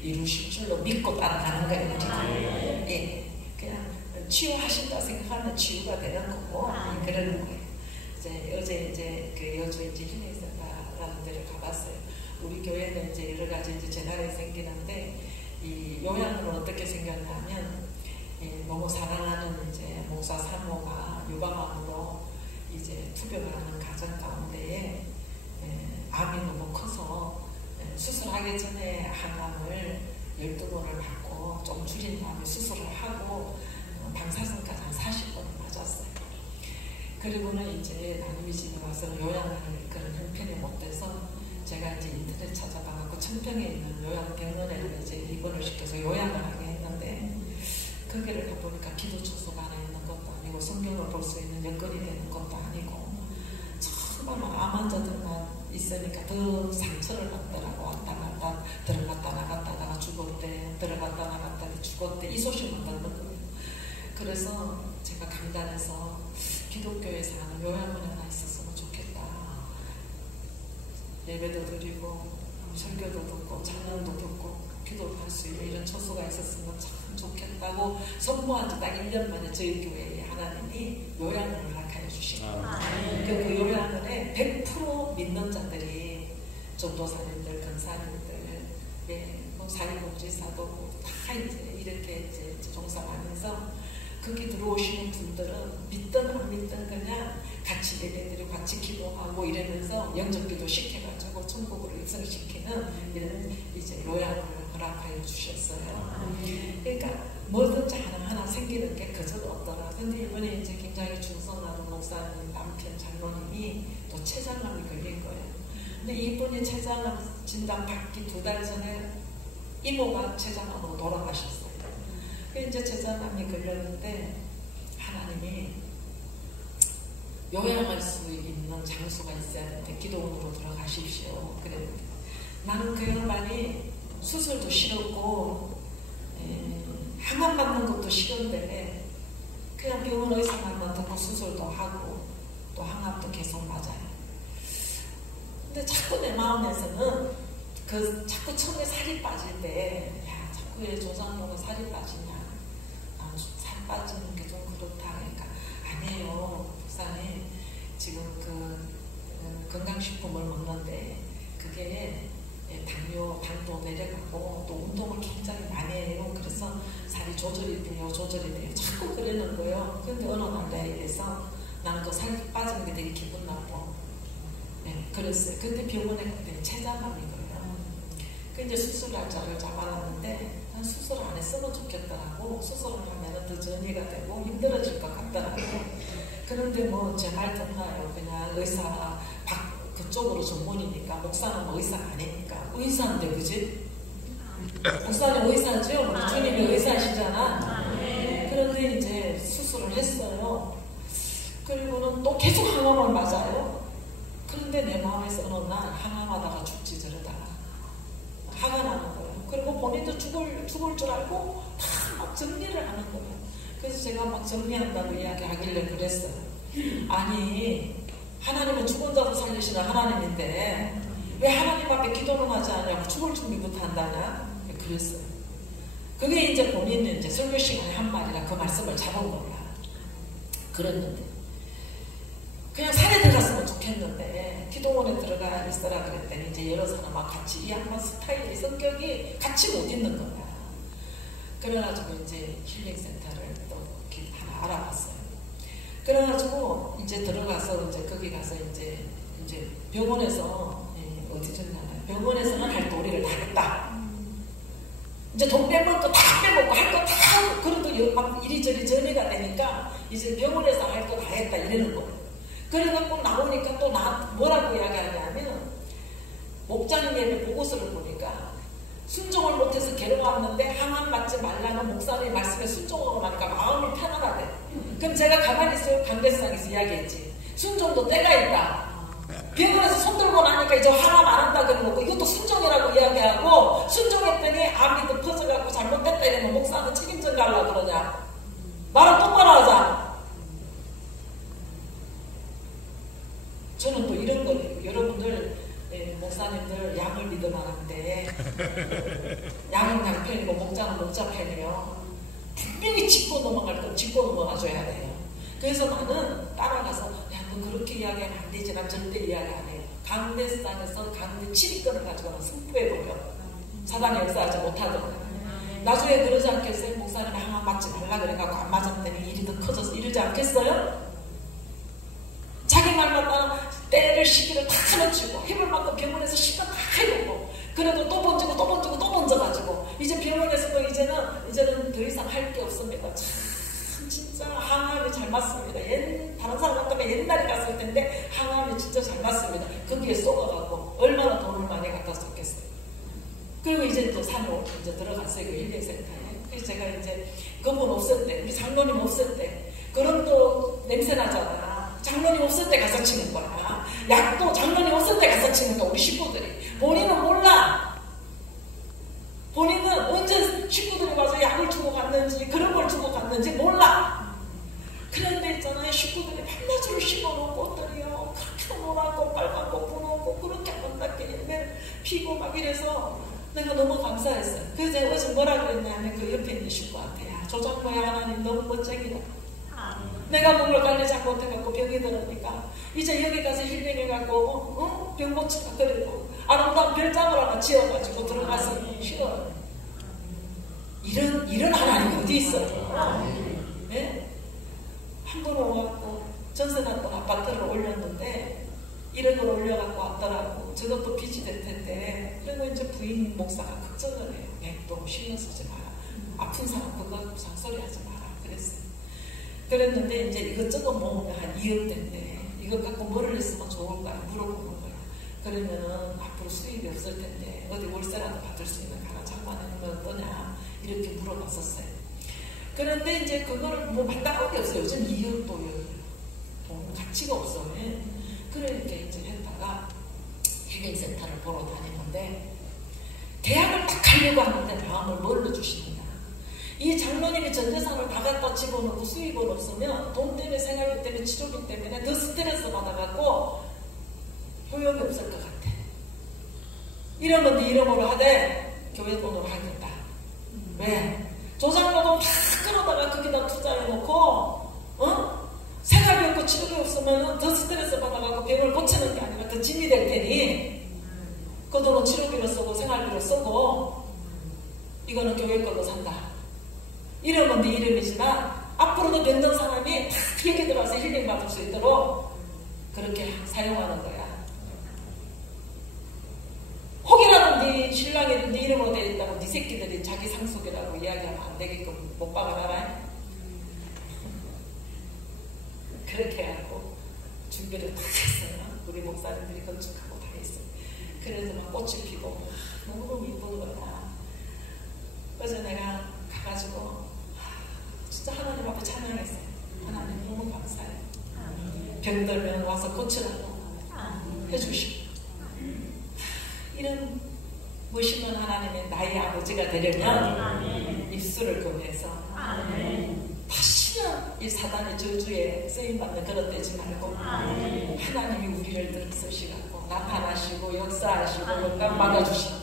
이루실 줄로 믿고 따라가는 거예요. 예, 그냥 치유하신다 생각하면 치유가 되는 거고 그러는 거예요. 어제 이제 그 여주 이제 힐링센터라는 데를 가봤어요. 우리 교회는 이제 여러 가지 이제 재단이 생기는데 이 요양은 어떻게 생겼냐면 너무 사랑하는 이제 목사 사모가 유방암으로 이제 투병을 하는 가정 가운데에 암이 너무 커서 수술하기 전에 항암을 12번을 받고 좀 줄인 다음에 수술을 하고 방사선까지 한 40번을 맞았어요. 그리고는 이제 나님이 집에 와서 요양을 할 그런 형편이 못 돼서 제가 이제 인터넷 찾아봐갖고 천평에 있는 요양병원에 이제 입원을 시켜서 요양을 하게 했는데 거기를 가보니까 기도 초소가 하나 있는 것도 아니고 성경을 볼 수 있는 여건이 되는 것도 아니고 정말 막 암 환자들만 있으니까 더 상처를 받더라고. 왔다 갔다 들어갔다 나갔다 하다가 죽었대, 들어갔다 나갔다 죽었대, 이 소식만 듣는 거예요. 그래서 제가 강단에서 기독교에서 하는 요양원에 하나 있었으면 좋겠다. 예배도 드리고 설교도 듣고 찬양도 듣고 기도를 할 수 있는 이런 처소가 있었으면 참 좋겠다고 선포한 지 딱 1년 만에 저희 교회에 하나님이 요양원을 허락하여 주신 거예요. 그 요양원에 100% 믿는 자들이 전도사님들, 근사님들, 뭐 사회복지사도 다 이제 이렇게 이제 종사하면서 거기 들어오시는 분들은 믿든 안 믿든 그냥 같이 예배드리고 같이 기도하고 이러면서 영적 기도 시켜가지고 천국으로 입성시키는 이런 이제 요양을 허락하여 주셨어요. 그러니까 뭐든지 하나하나 생기는 게 그저도 없더라. 근데 이번에 이제 굉장히 중성나는 목사님 남편 장로님이 또 췌장암이 걸린 거예요. 근데 이분이 췌장암 진단 받기 2달 전에 이모가 췌장암으로 돌아가셨어요. 이제 췌장암이 걸렸는데 하나님이 요양할 수 있는 장소가 있어야 되는데 기도원으로 들어가십시오. 그랬는데 나는 그 양반이 수술도 싫었고 항암 받는 것도 싫은데 그냥 병원 의사 말만 듣고 수술도 하고 또 항암도 계속 맞아요. 근데 자꾸 내 마음에서는 그 자꾸 처음에 살이 빠질 때 야 자꾸 왜 조상모가 살이 빠지냐, 살 빠지는 게 좀 그렇다. 그러니까 아니에요 목사님, 지금 그 건강식품을 먹는데 그게 당도 내려가고 또 운동을 굉장히 많이 해요. 그래서 살이 조절이 돼요. 자꾸 그러는 거예요. 근데 어느 날 내가 이래서 나는 그 살 빠지는 게 되게 기분 나빠. 그랬어요. 근데 병원에 갔더니 췌장암이거든요. 근데 수술 날짜를 잡아놨는데 난 수술 안 했으면 좋겠더라고. 수술을 하면 더 전이가 되고 힘들어질 것 같더라고. 그런데 뭐 제 말 듣나요? 그냥 의사 그쪽으로 전문이니까 목사는 뭐 의사가 아니니까 의사인데 그지? 목사는 의사죠? 우리 주님이 의사시잖아. 그런데 이제 수술을 했어요. 그리고는 또 계속 항암을 맞아요. 그런데 내 마음에서 어느 날 항암하다가 죽지 저러다가 화가 나는 거예요. 그리고 본인도 죽을 줄 알고 다 막 정리를 하는 거예요. 그래서 제가 막 정리한다고 이야기하길래 그랬어요. 아니 하나님은 죽은 자도 살리시는 하나님인데 왜 하나님 앞에 기도는 하지 않냐고 죽을 준비부터 한다냐? 그랬어요. 그게 이제 본인은 이제 설교 시간에 한 말이라 그 말씀을 잡은 거야. 그랬는데 그냥 산에 들어갔으면 좋겠는데 기도원에 들어가 있어라 그랬더니 이제 여러 사람하고 같이 이 양반 스타일이 성격이 같이 못 있는 거야. 그래가지고 이제 힐링센터를 또 하나 알아봤어요. 그래가지고 이제 들어가서 이제 거기 가서 이제 병원에서 어디 줬냐면 병원에서는 할 도리를 다 했다. 이제 돈 빼먹을 거 다 빼먹고 할 거 다 그래도 막 이리저리 전이가 되니까 이제 병원에서 할 거 다 했다 이러는 거예요. 그래갖고 나오니까 또 뭐라고 이야기하냐면 목장님 예배 보고서를 보니까 순종을 못해서 괴로웠는데 항암 받지 말라는 목사님 말씀에 순종하고 나니까 마음이 편안하대. 그럼 제가 가만히 있어요. 강대상에서 이야기했지. 순종도 때가 있다. 병원에서 손 들고 나니까 이제 화남 안 한다 그러고 이것도 순종이라고 이야기하고 순종했더니 암이 더 퍼져갖고 잘못됐다 이러면 목사한테 책임져 가려고 그러냐. 말을 똑바로 하자. 저는 또 이런 거예요. 여러분들 목사님들 양을 믿어나는데 양은 양편이고 목자는 목자편이에요. 분명히 짚고 넘어갈 건 짚고 넘어가줘야 돼요. 그래서 나는 따라가서 야, 너 그렇게 이야기하면 안 되지. 난 절대 이야기 안 해요. 강대상에서 강대 7위권을 가지고 승부해버려. 사단이 역사하지 못하더라고요. 나중에 그러지 않겠어요? 목사님이 항암 맞지 말라 그래갖고 안 맞았더니 일이 더 커져서 이러지 않겠어요? 자기 말만 때를 시기를 다 놓치고 해볼 만큼 병원에서 시간 다 해보고 그래도 또 번지고 또 번지고 또 번져가지고 이제 병원에서도 이제는 더 이상 할 게 없습니다. 참 진짜 항암이 잘 맞습니다. 다른 사람 같으면 옛날에 갔을 텐데 항암이 진짜 잘 맞습니다. 거기에 쏘가갖고 얼마나 돈을 많이 갖다 썼겠어요. 그리고 이제 또 산에 이제 들어갔어요. 그 힐링센터에. 그래서 제가 이제 그분 없을 때, 우리 장로님 없을 때, 그럼 또 냄새 나잖아. 장로님 없을 때 가서 치는 거야. 약도 장로님 없을 때 가서 치는 거야. 우리 식구들이. 본인은 몰라. 본인은 언제 식구들이 와서 약을 주고 갔는지 그런 걸 주고 갔는지 몰라. 그런데 있잖아요. 식구들이 밤낮으로 심어놓은 꽃들이요. 그렇게 노란 꽃, 빨간 꽃, 분홍 꽃 그렇게 아름답게 열매를 피고 막 이래서 내가 너무 감사했어요. 그래서 제가 어제 뭐라 그랬냐면 그 옆에 있는 식구한테 야, 조장모야 하나님 너무 멋쟁이다. 내가 몸을 관리 잘 못해갖고 병이 들으니까 이제 여기 가서 힐링해갖고 병 고치라 그래도 아름다운 별장을 하나 지어가지고 들어가서 쉬어요. 이런 하나님이 어디 있어요? 네? 한 번 와갖고 전세 났던 아파트를 올렸는데 1억을 올려갖고 왔더라고. 저것도 빚이 될 텐데 그리고 이제 부인 목사가 걱정을 해요. 또 신경 쓰지 마라. 아픈 사람 그거 잔소리 하지 마라 그랬어요. 그랬는데 이제 이것저것 모으면 한 2억 된대. 이거 갖고 뭐를 했으면 좋을까 물어보는 거야. 그러면은 앞으로 수입이 없을 텐데 어디 월세라도 받을 수 있는 가나 장만하면 어떠냐 이렇게 물어봤었어요. 그런데 이제 그거를 뭐 마땅한 게 없어요. 요즘 2억도 돈 가치가 없어요. 그렇게 이제 했다가 힐링센터를 보러 다니는데 계약을 딱 하려고 하는데 마음을 뭘로 주시느냐. 이 장로님이 전 재산을 다 갖다 집어넣고 수입은 없으면 돈 때문에 생활비 때문에 치료비 때문에 더 스트레스 받아갖고 효용이 없을 것 같아. 이러면 네 이름으로 하되 교회 돈으로 하겠다. 왜? 조장로 돈 다 끌어다가 거기다 투자해놓고 생활비 없고 치료비 없으면 더 스트레스 받아갖고 병을 고치는 게 아니라 더 짐이 될 테니 그 돈은 치료비로 쓰고 생활비로 쓰고 이거는 교회 걸로 산다. 이름은 네 이름이지만 앞으로도 병든 사람이 다 여기 들어와서 힐링 받을 수 있도록 그렇게 사용하는 거야. 혹이라도 네 신랑이 네 이름으로 되어 있다고 네 새끼들이 자기 상속이라고 이야기하면 안 되게끔 못 박아놔라. 그렇게 하고 준비를 다 했어요. 우리 목사님들이 건축하고 다 했어요. 그래서 막 꽃이 피고 너무 이쁜 거야. 그래서 내가 가가지고 진짜 하나님 앞에 찬양했어요. 하나님 너무 감사해요. 병들면 와서 고치라고 해주시고 이런 멋있는 하나님의 나의 아버지가 되려면 입술을 건네서 다시는 이 사단의 저주에 쓰임받는 그런 되지 말고 하나님이 우리를 들으시고 나타나시고 역사하시고 영광 받아주시고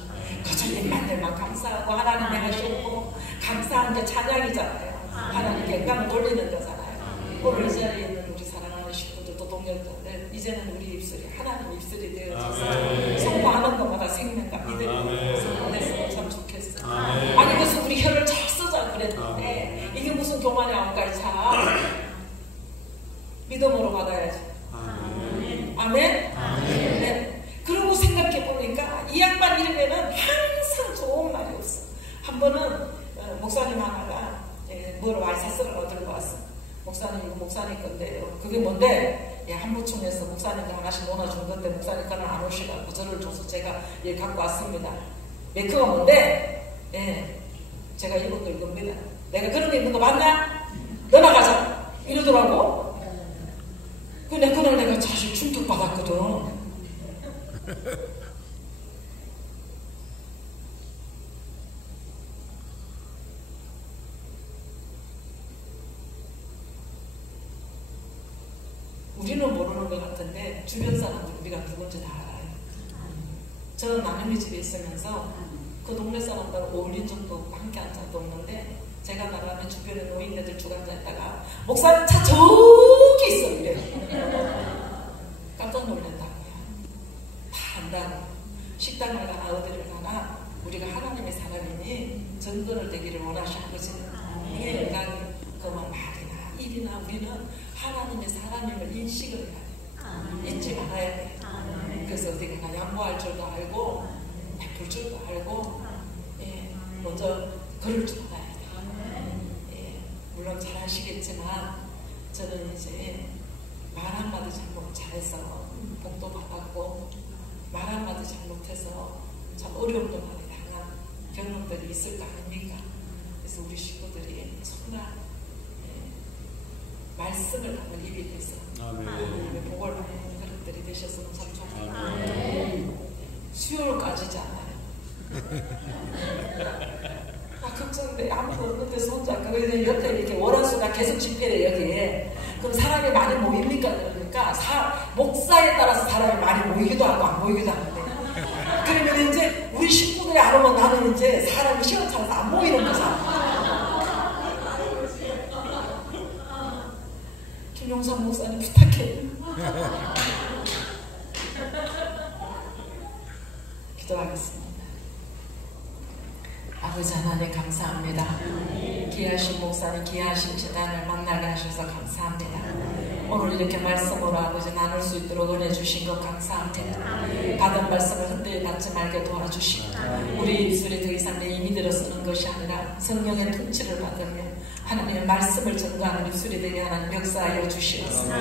그 주님만들만 감사하고 하나님이 하셨고 감사한 게 찬양이잖아요. 하나님께 영광을 돌리는 거잖아요. 오늘 이 자리에 있는 우리 사랑하는 식구들도 동료들 이제는 우리 입술이 하나님 입술이 되어져서 성공하는 것마다 생명과 믿음이 성공됐으면 참 좋겠어요. 아니 그래서 우리 혀를 잘 쓰자 그랬는데 이게 무슨 교만의 아우까지 참 믿음으로 받아야지. 아멘? 네. 그러고 생각해보니까 이 양반 이름에는 항상 좋은 말이 없어. 한 번은 목사님 하나가 뭐를 와이사스를 들고 왔어. 목사님 이거 목사님 건데 그게 뭔데? 한부총에서 목사님들 하나씩 나눠준 건데 목사님 거는 안 오시라고 저를 줘서 제가 갖고 왔습니다. 메이크가 뭔데? 제가 이것도 이겁니다. 내가 그런 게 있는 거 맞나? 너나 가자 이러더라고. 근데 그날 내가 충격받았거든. 우리는 모르는 것 같은데 주변 사람들 우리가 누군지 다 알아요. 저는 남편네 집에 있으면서 그 동네 사람들 어울린 적도 함께 한 적도 없는데 제가 나가면 주변에 노인네들 주간자에다가 목사님 차 저기 있어 이래요. 깜짝 놀란다고요. 다 안다고. 식당을 가나 어디를 가나 우리가 하나님의 사람이니 전도를 되기를 원하시는 아버지는 우리의 영광이 그만 말이나 일이나 우리는 하나님의 사람임을 인식을 해야 돼. 잊지 말아야 돼. 그래서 어디 가나 양보할 줄도 알고 베풀 줄도 알고 먼저 걸을 줄 알아야 돼. 물론 잘 아시겠지만 저는 이제 말 한마디 잘해서 복도 받았고 말 한마디 잘못해서 참 어려움도 많이 당한 경험들이 있을 거 아닙니까? 그래서 우리 식구들이 정말 말씀을 담은 입이 돼서 하나님의 복을 받는 그릇들이 되셨으면 참 좋겠습니다. 수요일까지지 않아요. 걱정돼. 아무도 없는 데서 혼자. 그래서 옆에 이렇게 월화수가 계속 집회래 여기에. 그럼 사람이 많이 모입니까? 그러니까 목사에 따라서 사람이 많이 모이기도 하고 안 모이기도 하는데. 그러면 이제 우리 식구들이 안 오면 나는 이제 사람이 시원찮아서 안 모이는 거잖아. 김용선 목사님 부탁해. 기도하겠습니다. 아버지 하나님 감사합니다. 귀하신 목사님 귀하신 재단을 만나게 하셔서 감사합니다. 오늘 이렇게 말씀으로 아버지 나눌 수 있도록 은혜 주신 것 감사합니다. 받은 말씀을 흔들리 받지 말게 도와주시고 우리 입술이 더 이상 내 입이 들어 쓰는 것이 아니라 성령의 통치를 받으며 하나님의 말씀을 전가하는 입술이 되게 하나님 역사하여 주시옵소서.